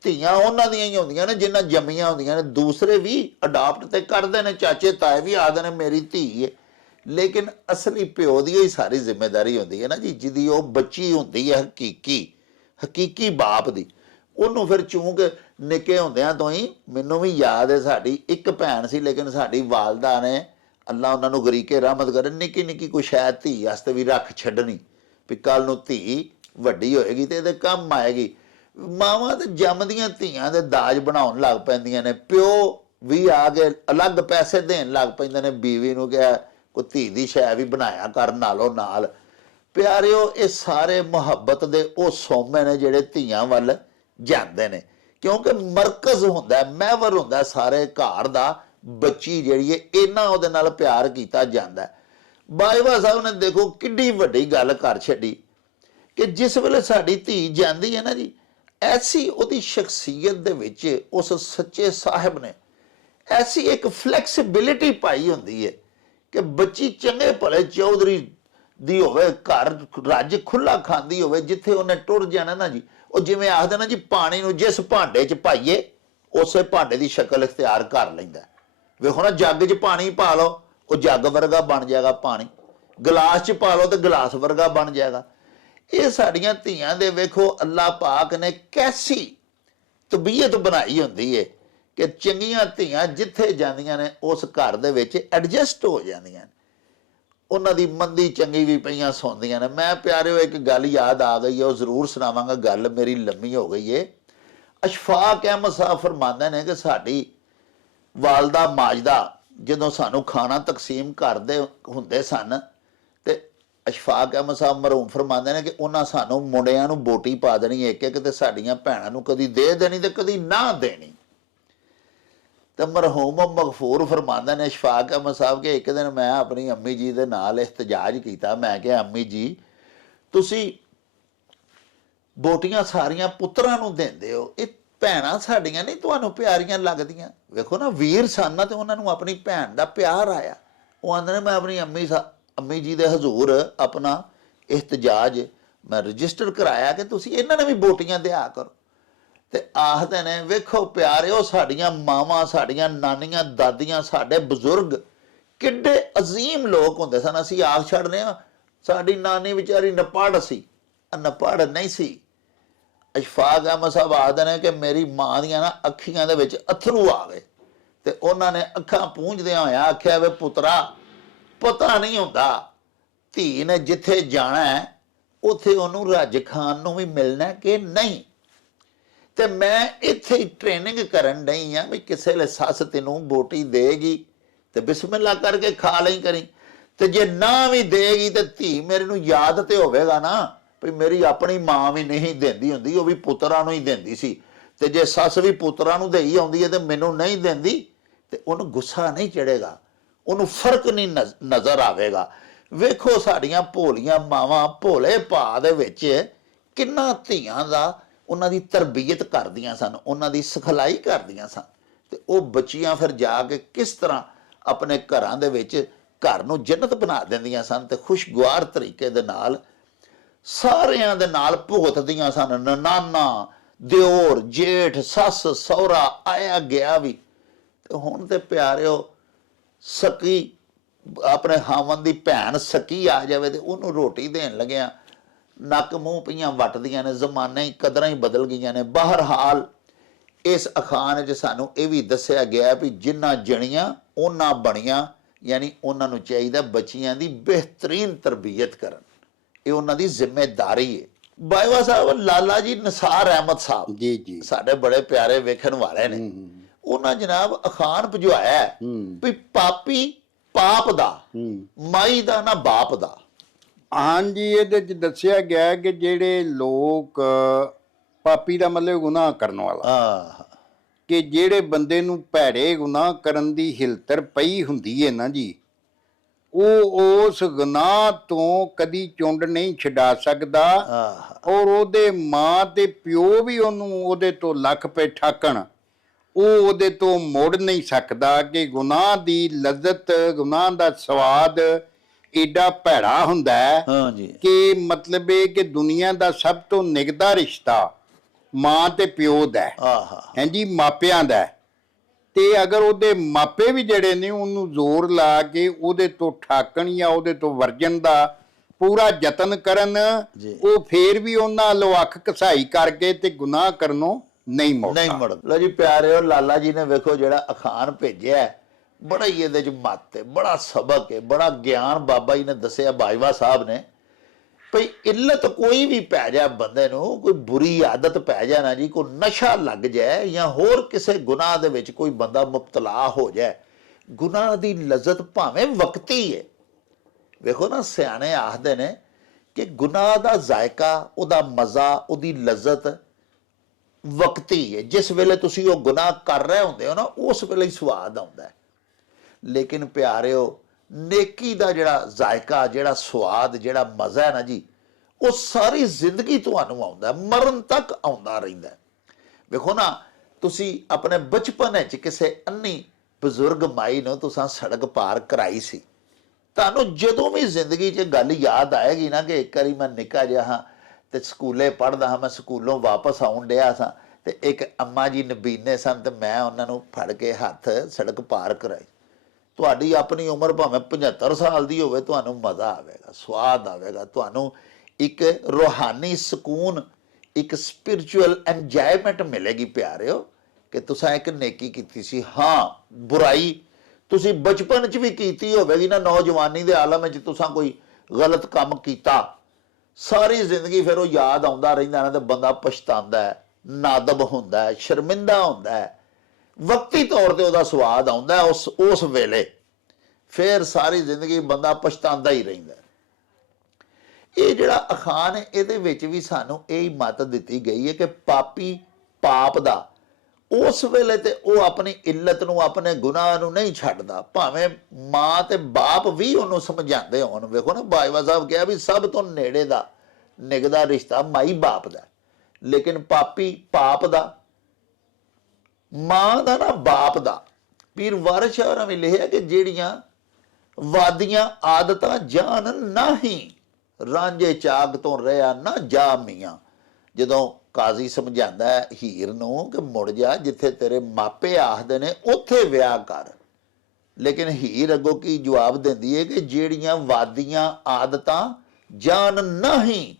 ਧੀਆਂ ਉਹਨਾਂ ਦੀਆਂ ਹੀ ਹੁੰਦੀਆਂ ਨੇ, ਜਿੰਨਾ ਜੰਮੀਆਂ ਹੁੰਦੀਆਂ ਨੇ। ਦੂਸਰੇ ਵੀ ਅਡਾਪਟ ਤੇ ਕਰਦੇ ਨੇ, ਚਾਚੇ ਤਾਏ ਵੀ ਆਖਦੇ ਨੇ ਮੇਰੀ ਧੀ ਹੈ, ਲੇਕਿਨ ਅਸਲੀ ਪਿਓ ਦੀ ਹੀ ਸਾਰੀ ਜ਼ਿੰਮੇਦਾਰੀ ਹੁੰਦੀ ਹੈ ਨਾ ਜੀ, ਜਿਹਦੀ ਉਹ ਬੱਚੀ ਹੁੰਦੀ ਹੈ ਹਕੀਕੀ ਬਾਪ ਦੀ। ਉਹਨੂੰ ਫਿਰ ਚੂੰਕ ਨਿੱਕੇ ਹੁੰਦਿਆਂ ਤੋਂ ਹੀ, ਮੈਨੂੰ ਵੀ ਯਾਦ ਹੈ ਸਾਡੀ ਇੱਕ ਭੈਣ ਸੀ, ਲੇਕਿਨ ਸਾਡੀ ਵਾਲਦਾ ਨੇ ਅੱਲਾ ਉਹਨਾਂ ਨੂੰ ਗਰੀਕੇ ਰਹਿਮਤ ਕਰੇ, ਨਿੱਕੀ ਨਿੱਕੀ ਕੋਈ ਸ਼ਾਇਦ ਧੀ ਵਾਸਤੇ ਵੀ ਰੱਖ ਛੱਡਣੀ ਵੀ ਕੱਲ ਨੂੰ ਧੀ ਵੱਡੀ ਹੋਏਗੀ ਤੇ ਇਹਦੇ ਕੰਮ ਆਏਗੀ। ਮਾਵਾਂ ਤੇ ਜੰਮਦੀਆਂ ਧੀਆਂ ਦੇ ਦਾਜ ਬਣਾਉਣ ਲੱਗ ਪੈਂਦੀਆਂ ਨੇ, ਪਿਓ ਵੀ ਆ ਕੇ ਅਲੱਗ ਪੈਸੇ ਦੇਣ ਲੱਗ ਪੈਂਦੇ ਨੇ ਬੀਵੀ ਨੂੰ, ਕਿਹਾ ਕੋਈ ਧੀ ਦੀ ਸ਼ੈ ਵੀ ਬਣਾਇਆ ਕਰ ਨਾਲੋਂ ਨਾਲ। ਪਿਆਰਿਓ, ਇਹ ਸਾਰੇ ਮੁਹੱਬਤ ਦੇ ਉਹ ਸੋਮੇ ਨੇ ਜਿਹੜੇ ਧੀਆਂ ਵੱਲ ਜਾਂਦੇ ਨੇ। ਕਿਉਂਕਿ ਮਰਕਜ਼ ਹੁੰਦਾ, ਮਹਿਵਰ ਹੁੰਦਾ ਸਾਰੇ ਘਰ ਦਾ, ਬੱਚੀ ਜਿਹੜੀ ਹੈ ਇੰਨਾ ਉਹਦੇ ਨਾਲ ਪਿਆਰ ਕੀਤਾ ਜਾਂਦਾ ਹੈ। ਬਾਜਵਾ ਸਾਹਿਬ ਨੇ ਦੇਖੋ ਕਿੱਡੀ ਵੱਡੀ ਗੱਲ ਕਰ ਛੱਡੀ ਕਿ ਜਿਸ ਵੇਲੇ ਸਾਡੀ ਧੀ ਜਾਂਦੀ ਹੈ ਨਾ ਜੀ, ਐਸੀ ਉਹਦੀ ਸ਼ਖਸੀਅਤ ਦੇ ਵਿੱਚ ਉਸ ਸੱਚੇ ਸਾਹਿਬ ਨੇ ਐਸੀ ਇੱਕ ਫਲੈਕਸੀਬਿਲਿਟੀ ਪਾਈ ਹੁੰਦੀ ਹੈ ਕਿ ਬੱਚੀ ਚੰਗੇ ਭਲੇ ਚੌਧਰੀ ਦੀ ਹੋਵੇ, ਘਰ ਰੱਜ ਖੁੱਲਾ ਖਾਂਦੀ ਹੋਵੇ, ਜਿੱਥੇ ਉਹਨੇ ਟੁਰ ਜਾਣਾ ਨਾ ਜੀ, ਉਹ ਜਿਵੇਂ ਆਖਦੇ ਨਾ ਜੀ, ਪਾਣੀ ਨੂੰ ਜਿਸ ਭਾਂਡੇ 'ਚ ਪਾਈਏ ਉਸੇ ਭਾਂਡੇ ਦੀ ਸ਼ਕਲ ਇਖਤਿਆਰ ਕਰ ਲੈਂਦਾ। ਵੇਖੋ ਨਾ, ਜੱਗ 'ਚ ਪਾਣੀ ਪਾ ਲਓ ਉਹ ਜੱਗ ਵਰਗਾ ਬਣ ਜਾਏਗਾ ਪਾਣੀ, ਗਲਾਸ 'ਚ ਪਾ ਲਓ ਤੇ ਗਲਾਸ ਵਰਗਾ ਬਣ ਜਾਏਗਾ। ਇਹ ਸਾਡੀਆਂ ਧੀਆਂ ਦੇ ਵੇਖੋ ਅੱਲਾ ਪਾਕ ਨੇ ਕੈਸੀ ਤਬੀਅਤ ਬਣਾਈ ਹੁੰਦੀ ਹੈ ਕਿ ਚੰਗੀਆਂ ਧੀਆਂ ਜਿੱਥੇ ਜਾਂਦੀਆਂ ਨੇ ਉਸ ਘਰ ਦੇ ਵਿੱਚ ਐਡਜਸਟ ਹੋ ਜਾਂਦੀਆਂ ਨੇ, ਉਹਨਾਂ ਦੀ ਮੰਦੀ ਚੰਗੀ ਵੀ ਪਈਆਂ ਸੁਣਦੀਆਂ ਨੇ। ਮੈਂ ਪਿਆਰਿਓ ਇੱਕ ਗੱਲ ਯਾਦ ਆ ਗਈ ਹੈ, ਉਹ ਜ਼ਰੂਰ ਸੁਣਾਵਾਂਗਾ, ਗੱਲ ਮੇਰੀ ਲੰਮੀ ਹੋ ਗਈ ਹੈ। ਅਸ਼ਫਾਕ ਅਹਿਮਦ ਸਾਹਿਬ ਫਰਮਾਉਂਦੇ ਨੇ ਕਿ ਸਾਡੀ ਵਾਲਦਾ ਮਾਜਦਾ ਜਦੋਂ ਸਾਨੂੰ ਖਾਣਾ ਤਕਸੀਮ ਕਰਦੇ ਹੁੰਦੇ ਸਨ ਤੇ ਅਸ਼ਫਾਕ ਅਹਿਮਦ ਸਾਹਿਬ ਮਰਹੂਮ ਫਰਮਾਉਂਦੇ ਨੇ ਕਿ ਉਹਨਾਂ ਸਾਨੂੰ ਮੁੰਡਿਆਂ ਨੂੰ ਬੋਟੀ ਪਾ ਦੇਣੀ ਇੱਕ ਇੱਕ, ਤੇ ਸਾਡੀਆਂ ਭੈਣਾਂ ਨੂੰ ਕਦੀ ਦੇ ਦੇਣੀ ਤੇ ਕਦੀ ਨਾ ਦੇਣੀ। ਤੇ ਮਰਹੂਮ ਮਗਫੂਰ ਫਰਮਾਉਂਦੇ ਨੇ ਅਸ਼ਫਾਕ ਅਹਿਮਦ ਸਾਹਿਬ ਕਿ ਇੱਕ ਦਿਨ ਮੈਂ ਆਪਣੀ ਅੰਮੀ ਜੀ ਦੇ ਨਾਲ ਇhtਜਾਜ ਕੀਤਾ। ਮੈਂ ਕਿਹਾ, ਅੰਮੀ ਜੀ ਤੁਸੀਂ ਬੋਟੀਆਂ ਸਾਰੀਆਂ ਪੁੱਤਰਾਂ ਨੂੰ ਦਿੰਦੇ ਹੋ, ਇਹ ਭੈਣਾਂ ਸਾਡੀਆਂ ਨਹੀਂ ਤੁਹਾਨੂੰ ਪਿਆਰੀਆਂ ਲੱਗਦੀਆਂ? ਵੇਖੋ ਨਾ, ਵੀਰ ਸਨ ਤੇ ਉਹਨਾਂ ਨੂੰ ਆਪਣੀ ਭੈਣ ਦਾ ਪਿਆਰ ਆਇਆ। ਉਹ ਆਂਦੇ ਨੇ ਮੈਂ ਆਪਣੀ ਅੰਮੀ ਜੀ ਦੇ ਹਜ਼ੂਰ ਆਪਣਾ ਇhtਜਾਜ ਮੈਂ ਰਜਿਸਟਰ ਕਰਾਇਆ ਕਿ ਤੁਸੀਂ ਇਹਨਾਂ ਨੇ ਵੀ ਬੋਟੀਆਂ ਦਿਆ ਕਰੋ। ਤੇ ਆਖਦੇ ਨੇ ਵੇਖੋ ਪਿਆਰਿਓ, ਸਾਡੀਆਂ ਮਾਵਾਂ, ਸਾਡੀਆਂ ਨਾਨੀਆਂ, ਦਾਦੀਆਂ, ਸਾਡੇ ਬਜ਼ੁਰਗ ਕਿੱਡੇ ਅਜ਼ੀਮ ਲੋਕ ਹੁੰਦੇ ਸਨ। ਅਸੀਂ ਆਖ ਛੱਡਦੇ ਹਾਂ ਸਾਡੀ ਨਾਨੀ ਵਿਚਾਰੀ ਨਪੜ ਸੀ, ਨਪੜ ਨਹੀਂ ਸੀ। ਅਸ਼ਫਾਕ ਅਹਿਮਦ ਸਾਹਿਬ ਆਖਦੇ ਨੇ ਕਿ ਮੇਰੀ ਮਾਂ ਦੀਆਂ ਨਾ ਅੱਖੀਆਂ ਦੇ ਵਿੱਚ ਅਥਰੂ ਆ ਗਏ ਤੇ ਉਹਨਾਂ ਨੇ ਅੱਖਾਂ ਪੂੰਝਦਿਆਂ ਹੋਇਆ ਆਖਿਆ, ਵੇ ਪੁੱਤਰਾ, ਪਤਾ ਨਹੀਂ ਹੁੰਦਾ ਧੀ ਨੇ ਜਿੱਥੇ ਜਾਣਾ ਹੈ ਉੱਥੇ ਉਹਨੂੰ ਰੱਜ ਖਾਣ ਨੂੰ ਵੀ ਮਿਲਣਾ ਕਿ ਨਹੀਂ। ਤੇ ਮੈਂ ਇੱਥੇ ਹੀ ਟ੍ਰੇਨਿੰਗ ਕਰਨ ਡਈ ਆ ਵੀ ਕਿਸੇ ਵੇਲੇ ਸੱਸ ਤੈਨੂੰ ਬੋਟੀ ਦੇਗੀ ਤੇ ਬਿਸਮਿਲ੍ਲਾ ਕਰਕੇ ਖਾ ਲਈ ਕਰੀ, ਤੇ ਜੇ ਨਾ ਵੀ ਦੇਗੀ ਤੇ ਧੀ ਮੇਰੇ ਨੂੰ ਯਾਦ ਤੇ ਹੋਵੇਗਾ ਨਾ ਵੀ ਮੇਰੀ ਆਪਣੀ ਮਾਂ ਵੀ ਨਹੀਂ ਦਿੰਦੀ ਹੁੰਦੀ, ਉਹ ਵੀ ਪੁੱਤਰਾਂ ਨੂੰ ਹੀ ਦਿੰਦੀ ਸੀ, ਤੇ ਜੇ ਸੱਸ ਵੀ ਪੁੱਤਰਾਂ ਨੂੰ ਦੇਈ ਆਉਂਦੀ ਹੈ ਤੇ ਮੈਨੂੰ ਨਹੀਂ ਦਿੰਦੀ ਤੇ ਉਹਨੂੰ ਗੁੱਸਾ ਨਹੀਂ ਚੜੇਗਾ, ਉਹਨੂੰ ਫਰਕ ਨਹੀਂ ਨਜ਼ਰ ਆਵੇਗਾ। ਵੇਖੋ ਸਾਡੀਆਂ ਭੋਲੀਆਂ ਮਾਵਾਂ ਭੋਲੇ ਭਾਅ ਦੇ ਵਿੱਚ ਕਿੰਨਾ ਧੀਆਂ ਦਾ ਉਹਨਾਂ ਦੀ ਤਰਬੀਅਤ ਕਰਦੀਆਂ ਸਨ, ਉਹਨਾਂ ਦੀ ਸਿਖਲਾਈ ਕਰਦੀਆਂ ਸਨ, ਤੇ ਉਹ ਬੱਚੀਆਂ ਫਿਰ ਜਾ ਕੇ ਕਿਸ ਤਰ੍ਹਾਂ ਆਪਣੇ ਘਰਾਂ ਦੇ ਵਿੱਚ ਘਰ ਨੂੰ ਜੰਨਤ ਬਣਾ ਦਿੰਦੀਆਂ ਸਨ ਤੇ ਖੁਸ਼ਗਵਾਰ ਤਰੀਕੇ ਦੇ ਨਾਲ ਸਾਰਿਆਂ ਦੇ ਨਾਲ ਭੁਗਤਦੀਆਂ ਸਨ। ਨਨਾਨਾ, ਦਿਓਰ, ਜੇਠ, ਸੱਸ, ਸਹੁਰਾ ਆਇਆ ਗਿਆ ਵੀ। ਤੇ ਹੁਣ ਤੇ ਪਿਆਰਿਓ ਸਕੀ ਆਪਣੇ ਹਾਵਨ ਦੀ ਭੈਣ ਸਕੀ ਆ ਜਾਵੇ ਤੇ ਉਹਨੂੰ ਰੋਟੀ ਦੇਣ ਲੱਗਿਆ ਨੱਕ ਮੂੰਹ ਪਈਆਂ ਵੱਟਦੀਆਂ ਨੇ। ਜ਼ਮਾਨੇ ਹੀ ਕਦਰਾਂ ਹੀ ਬਦਲ ਗਈਆਂ ਨੇ। ਬਹਰਹਾਲ ਇਸ ਅਖਾਣ 'ਚ ਸਾਨੂੰ ਇਹ ਵੀ ਦੱਸਿਆ ਗਿਆ ਵੀ ਜਿੰਨਾ ਜਣੀਆਂ ਉਹਨਾਂ ਬਣੀਆਂ, ਯਾਨੀ ਉਹਨਾਂ ਨੂੰ ਚਾਹੀਦਾ ਬੱਚੀਆਂ ਦੀ ਬਿਹਤਰੀਨ ਤਰਬੀਅਤ ਕਰਨ, ਇਹ ਉਹਨਾਂ ਦੀ ਜ਼ਿੰਮੇਦਾਰੀ ਹੈ। ਬਾਜਵਾ ਸਾਹਿਬ, ਲਾਲਾ ਜੀ ਨਿਸਾਰ ਅਹਿਮਦ ਸਾਹਿਬ ਜੀ ਜੀ ਸਾਡੇ ਬੜੇ ਪਿਆਰੇ ਵੇਖਣ ਵਾਲੇ ਨੇ, ਉਹਨਾਂ ਜਨਾਬ ਅਖਾਣ ਭਜਵਾਇਆ ਵੀ ਪਾਪੀ ਪਾਪ ਦਾ, ਮਾਈ ਦਾ ਨਾ ਬਾਪ ਦਾ। ਹਾਂਜੀ, ਇਹਦੇ ਚ ਦੱਸਿਆ ਗਿਆ ਕਿ ਜਿਹੜੇ ਲੋਕ, ਪਾਪੀ ਦਾ ਮਤਲਬ ਗੁਨਾਹ ਕਰਨ ਵਾਲਾ, ਕਿ ਜਿਹੜੇ ਬੰਦੇ ਨੂੰ ਭੈੜੇ ਗੁਨਾਹ ਕਰਨ ਦੀ ਹਿਲਤਰ ਪਈ ਹੁੰਦੀ ਹੈ ਨਾ ਜੀ, ਉਹ ਉਸ ਗੁਨਾਹ ਤੋਂ ਕਦੀ ਚੁੰਡ ਨਹੀਂ ਛਡਾ ਸਕਦਾ। ਔਰ ਉਹਦੇ ਮਾਂ ਤੇ ਪਿਓ ਵੀ ਉਹਨੂੰ ਉਹਦੇ ਤੋਂ ਲੱਖ ਪੈ ਠਾਕਣ, ਉਹ ਉਹਦੇ ਤੋਂ ਮੁੜ ਨਹੀਂ ਸਕਦਾ ਕਿ ਗੁਨਾਹ ਦੀ ਲਜ਼ਤ, ਗੁਨਾਹ ਦਾ ਸਵਾਦ ਏਡਾ ਭੈੜਾ ਹੁੰਦਾ ਹੈ ਕਿ ਮਤਲਬ ਇਹ ਕਿ ਦੁਨੀਆ ਦਾ ਸਭ ਤੋਂ ਨਿਗਦਾ ਰਿਸ਼ਤਾ ਮਾਂ ਤੇ ਪਿਓ ਦਾ ਹੈ ਜੀ, ਮਾਪਿਆਂ ਦਾ। ਤੇ ਅਗਰ ਉਹਦੇ ਮਾਪੇ ਵੀ ਜਿਹੜੇ ਨੇ ਉਹਨੂੰ ਜ਼ੋਰ ਲਾ ਕੇ ਉਹਦੇ ਤੋਂ ਠਾਕਣ ਜਾਂ ਉਹਦੇ ਤੋਂ ਵਰਜਣ ਦਾ ਪੂਰਾ ਯਤਨ ਕਰਨ, ਉਹ ਫੇਰ ਵੀ ਉਹਨਾਂ ਵੱਲੋਂ ਅੱਖ ਘਸਾਈ ਕਰਕੇ ਤੇ ਗੁਨਾਹ ਕਰਨੋਂ ਨਹੀਂ ਮੁੜਦਾ। ਲਓ ਜੀ ਪਿਆਰਿਓ, ਲਾਲਾ ਜੀ ਨੇ ਵੇਖੋ ਜਿਹੜਾ ਅਖਾਣ ਭੇਜਿਆ, ਬੜਾ ਹੀ ਇਹਦੇ 'ਚ ਮੱਤ ਹੈ, ਬੜਾ ਸਬਕ ਹੈ, ਬੜਾ ਗਿਆਨ ਬਾਬਾ ਜੀ ਨੇ ਦੱਸਿਆ, ਬਾਜਵਾ ਸਾਹਿਬ ਨੇ, ਭਈ ਇੱਲਤ ਕੋਈ ਵੀ ਪੈ ਜਾ ਬੰਦੇ ਨੂੰ, ਕੋਈ ਬੁਰੀ ਆਦਤ ਪੈ ਜਾ ਨਾ ਜੀ, ਕੋਈ ਨਸ਼ਾ ਲੱਗ ਜਾਏ ਜਾਂ ਹੋਰ ਕਿਸੇ ਗੁਨਾਹ ਦੇ ਵਿੱਚ ਕੋਈ ਬੰਦਾ ਮੁਬਤਲਾ ਹੋ ਜਾਏ, ਗੁਨਾਹ ਦੀ ਲਜ਼ਤ ਭਾਵੇਂ ਵਕਤੀ ਹੈ। ਵੇਖੋ ਨਾ, ਸਿਆਣੇ ਆਖਦੇ ਨੇ ਕਿ ਗੁਨਾਹ ਦਾ ਜ਼ਾਇਕਾ, ਉਹਦਾ ਮਜ਼ਾ, ਉਹਦੀ ਲਜ਼ਤ ਵਕਤੀ ਹੈ, ਜਿਸ ਵੇਲੇ ਤੁਸੀਂ ਉਹ ਗੁਨਾਹ ਕਰ ਰਹੇ ਹੁੰਦੇ ਹੋ ਨਾ, ਉਸ ਵੇਲੇ ਹੀ ਸਵਾਦ ਆਉਂਦਾ ਹੈ। ਲੇਕਿਨ ਪਿਆਰਿਓ, ਨੇਕੀ ਦਾ ਜਿਹੜਾ ਜ਼ਾਇਕਾ, ਜਿਹੜਾ ਸਵਾਦ, ਜਿਹੜਾ ਮਜ਼ਾ ਹੈ ਨਾ ਜੀ, ਉਹ ਸਾਰੀ ਜ਼ਿੰਦਗੀ ਤੁਹਾਨੂੰ ਆਉਂਦਾ, ਮਰਨ ਤੱਕ ਆਉਂਦਾ ਰਹਿੰਦਾ। ਵੇਖੋ ਨਾ, ਤੁਸੀਂ ਆਪਣੇ ਬਚਪਨ ਵਿੱਚ ਕਿਸੇ ਅੰਨੀ ਬਜ਼ੁਰਗ ਮਾਈ ਨੂੰ ਤੁਸੀਂ ਸੜਕ ਪਾਰ ਕਰਾਈ ਸੀ, ਤੁਹਾਨੂੰ ਜਦੋਂ ਵੀ ਜ਼ਿੰਦਗੀ 'ਚ ਗੱਲ ਯਾਦ ਆਏਗੀ ਨਾ ਕਿ ਇੱਕ ਵਾਰੀ ਮੈਂ ਨਿੱਕਾ ਜਿਹਾ ਹਾਂ ਤੇ ਸਕੂਲੇ ਪੜ੍ਹਦਾ ਹਾਂ, ਮੈਂ ਸਕੂਲੋਂ ਵਾਪਸ ਆਉਣ ਡਿਆ ਸਾਂ ਤੇ ਇੱਕ ਅੰਮਾ ਜੀ ਨਬੀਨੇ ਸਨ ਤੇ ਮੈਂ ਉਹਨਾਂ ਨੂੰ ਫੜ ਕੇ ਹੱਥ ਸੜਕ ਪਾਰ ਕਰਾਈ। ਤੁਹਾਡੀ ਆਪਣੀ ਉਮਰ ਭਾਵੇਂ 75 ਸਾਲ ਦੀ ਹੋਵੇ, ਤੁਹਾਨੂੰ ਮਜ਼ਾ ਆਵੇਗਾ, ਸਵਾਦ ਆਵੇਗਾ, ਤੁਹਾਨੂੰ ਇੱਕ ਰੂਹਾਨੀ ਸਕੂਨ, ਇੱਕ ਸਪਿਰਿਚੁਅਲ ਇੰਜੋਇਮੈਂਟ ਮਿਲੇਗੀ ਪਿਆਰਿਓ ਕਿ ਤੁਸੀਂ ਇੱਕ ਨੇਕੀ ਕੀਤੀ ਸੀ। ਹਾਂ, ਬੁਰਾਈ ਤੁਸੀਂ ਬਚਪਨ 'ਚ ਵੀ ਕੀਤੀ ਹੋਵੇਗੀ ਨਾ, ਨੌਜਵਾਨੀ ਦੇ ਆਲਮ ਵਿੱਚ ਤੁਸੀਂ ਕੋਈ ਗਲਤ ਕੰਮ ਕੀਤਾ, ਸਾਰੀ ਜ਼ਿੰਦਗੀ ਫਿਰ ਉਹ ਯਾਦ ਆਉਂਦਾ ਰਹਿੰਦਾ ਨਾ, ਤੇ ਬੰਦਾ ਪਛਤਾਉਂਦਾ ਹੈ, ਨਾਦਬ ਹੁੰਦਾ ਹੈ, ਸ਼ਰਮਿੰਦਾ ਹੁੰਦਾ ਹੈ। ਵਕਤੀ ਤੌਰ ਤੇ ਉਹਦਾ ਸਵਾਦ ਆਉਂਦਾ ਉਸ ਵੇਲੇ, ਫਿਰ ਸਾਰੀ ਜ਼ਿੰਦਗੀ ਬੰਦਾ ਪਛਤਾਉਂਦਾ ਹੀ ਰਹਿੰਦਾ। ਇਹ ਜਿਹੜਾ ਅਖਾਨ ਹੈ, ਇਹਦੇ ਵਿੱਚ ਵੀ ਸਾਨੂੰ ਇਹ ਹੀ ਮੱਤ ਦਿੱਤੀ ਗਈ ਹੈ ਕਿ ਪਾਪੀ ਪਾਪ ਦਾ ਉਸ ਵੇਲੇ ਤੇ ਉਹ ਆਪਣੀ ਇੱਲਤ ਨੂੰ, ਆਪਣੇ ਗੁਨਾਹ ਨੂੰ ਨਹੀਂ ਛੱਡਦਾ, ਭਾਵੇਂ ਮਾਂ ਤੇ ਬਾਪ ਵੀ ਉਹਨੂੰ ਸਮਝਾਉਂਦੇ ਹੋਣ। ਵੇਖੋ ਨਾ, ਬਾਜਵਾ ਸਾਹਿਬ ਕਿਹਾ ਵੀ ਸਭ ਤੋਂ ਨੇੜੇ ਦਾ ਨਿਗਦਾ ਰਿਸ਼ਤਾ ਮਾਈ ਬਾਪ ਦਾ, ਲੇਕਿਨ ਪਾਪੀ ਪਾਪ ਦਾ, ਮਾਂ ਦਾ ਨਾ ਬਾਪ ਦਾ। ਪੀਰ ਵਾਰਿਸ ਸ਼ਾਹ ਹੋਰਾਂ ਵੀ ਲਿਖਿਆ ਕਿ ਜਿਹੜੀਆਂ ਵਾਦੀਆਂ ਆਦਤਾਂ ਜਾਨ ਨਹੀਂ, ਰਾਂਝੇ ਚਾਗ ਤੋਂ ਰਿਹਾ ਨਾ ਜਾ ਮੀਆਂ। ਜਦੋਂ ਕਾਜ਼ੀ ਸਮਝਾਉਂਦਾ ਹੈ ਹੀਰ ਨੂੰ ਕਿ ਮੁੜ ਜਾ, ਜਿੱਥੇ ਤੇਰੇ ਮਾਪੇ ਆਖਦੇ ਨੇ ਉੱਥੇ ਵਿਆਹ ਕਰ, ਲੇਕਿਨ ਹੀਰ ਅੱਗੋਂ ਕੀ ਜਵਾਬ ਦਿੰਦੀ ਹੈ ਕਿ ਜਿਹੜੀਆਂ ਵਾਦੀਆਂ ਆਦਤਾਂ ਜਾਨ ਨਹੀਂ,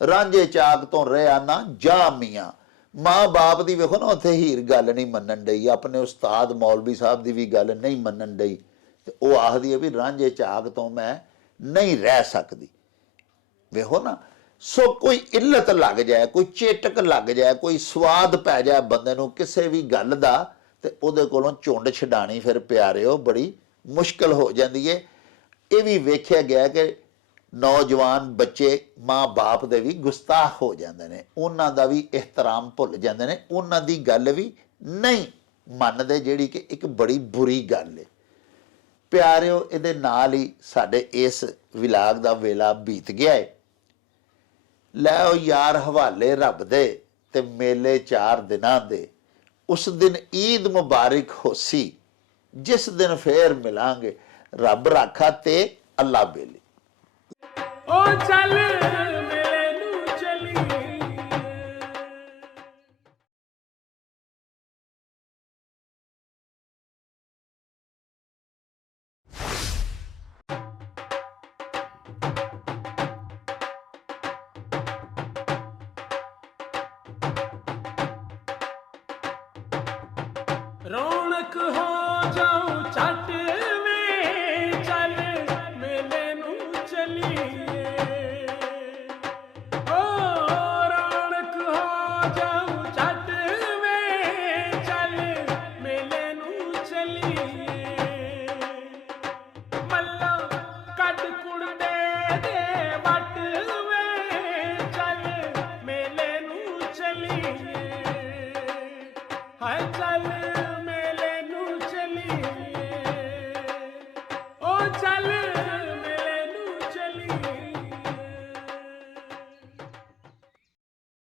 ਰਾਂਝੇ ਚਾਗ ਤੋਂ ਰਿਹਾ ਨਾ ਜਾ ਮੀਆਂ। ਮਾਂ ਬਾਪ ਦੀ ਵੇਖੋ ਨਾ, ਉੱਥੇ ਹੀਰ ਗੱਲ ਨਹੀਂ ਮੰਨਣ ਡਈ, ਆਪਣੇ ਉਸਤਾਦ ਮੌਲਵੀ ਸਾਹਿਬ ਦੀ ਵੀ ਗੱਲ ਨਹੀਂ ਮੰਨਣ ਡਈ, ਤੇ ਉਹ ਆਖਦੀ ਹੈ ਵੀ ਰਾਂਝੇ ਚਾਗ ਤੋਂ ਮੈਂ ਨਹੀਂ ਰਹਿ ਸਕਦੀ। ਵੇਖੋ ਨਾ, ਸੋ ਕੋਈ ਇੱਲਤ ਲੱਗ ਜਾਏ, ਕੋਈ ਚੇਟਕ ਲੱਗ ਜਾਏ, ਕੋਈ ਸਵਾਦ ਪੈ ਜਾਏ ਬੰਦੇ ਨੂੰ ਕਿਸੇ ਵੀ ਗੱਲ ਦਾ, ਤੇ ਉਹਦੇ ਕੋਲੋਂ ਝੁੰਡ ਛਡਾਣੀ ਫਿਰ ਪਿਆਰਿਓ ਬੜੀ ਮੁਸ਼ਕਲ ਹੋ ਜਾਂਦੀ ਹੈ। ਇਹ ਵੀ ਵੇਖਿਆ ਗਿਆ ਕਿ ਨੌਜਵਾਨ ਬੱਚੇ ਮਾਂ ਬਾਪ ਦੇ ਵੀ ਗੁਸਤਾਖ ਹੋ ਜਾਂਦੇ ਨੇ, ਉਹਨਾਂ ਦਾ ਵੀ ਇਹਤਰਾਮ ਭੁੱਲ ਜਾਂਦੇ ਨੇ, ਉਹਨਾਂ ਦੀ ਗੱਲ ਵੀ ਨਹੀਂ ਮੰਨਦੇ, ਜਿਹੜੀ ਕਿ ਇੱਕ ਬੜੀ ਬੁਰੀ ਗੱਲ ਹੈ। ਪਿਆਰਿਓ, ਇਹਦੇ ਨਾਲ ਹੀ ਸਾਡੇ ਇਸ ਵਿਲਾਗ ਦਾ ਵੇਲਾ ਬੀਤ ਗਿਆ ਹੈ। ਲੈ ਉਹ ਯਾਰ ਹਵਾਲੇ ਰੱਬ ਦੇ ਤੇ ਮੇਲੇ 4 ਦਿਨਾਂ ਦੇ, ਉਸ ਦਿਨ ਈਦ ਮੁਬਾਰਕ ਹੋਸੀ, ਜਿਸ ਦਿਨ ਫੇਰ ਮਿਲਾਂਗੇ, ਰੱਬ ਰਾਖਾ ਤੇ ਅੱਲਾ ਬੇਲੀ। ਓ ਚੱਲ ਮੇਲੇ ਨੂੰ ਚਲੀਏ। ਰੌਣਕ ਹੋ ਜਾਊ ਛੱਟ ਵੇ, ਚੱਲ ਮੇਲੇ ਨੂੰ ਚਲੀਏ। ਓ ਰੌਣਕ ਹੋ ਜਾਊ ਛੱਟ ਵੇ, ਚੱਲ ਮੇਲੇ ਨੂੰ ਚਲੀਏ। ਮੱਲਾ ਕੱਢ ਕੁੜਦੇ ਦੇ ਵੱਟ ਵੇ, ਚੱਲ ਮੇਲੇ ਨੂੰ ਚਲੀਏ। ਹਾਏ ਚੱਲ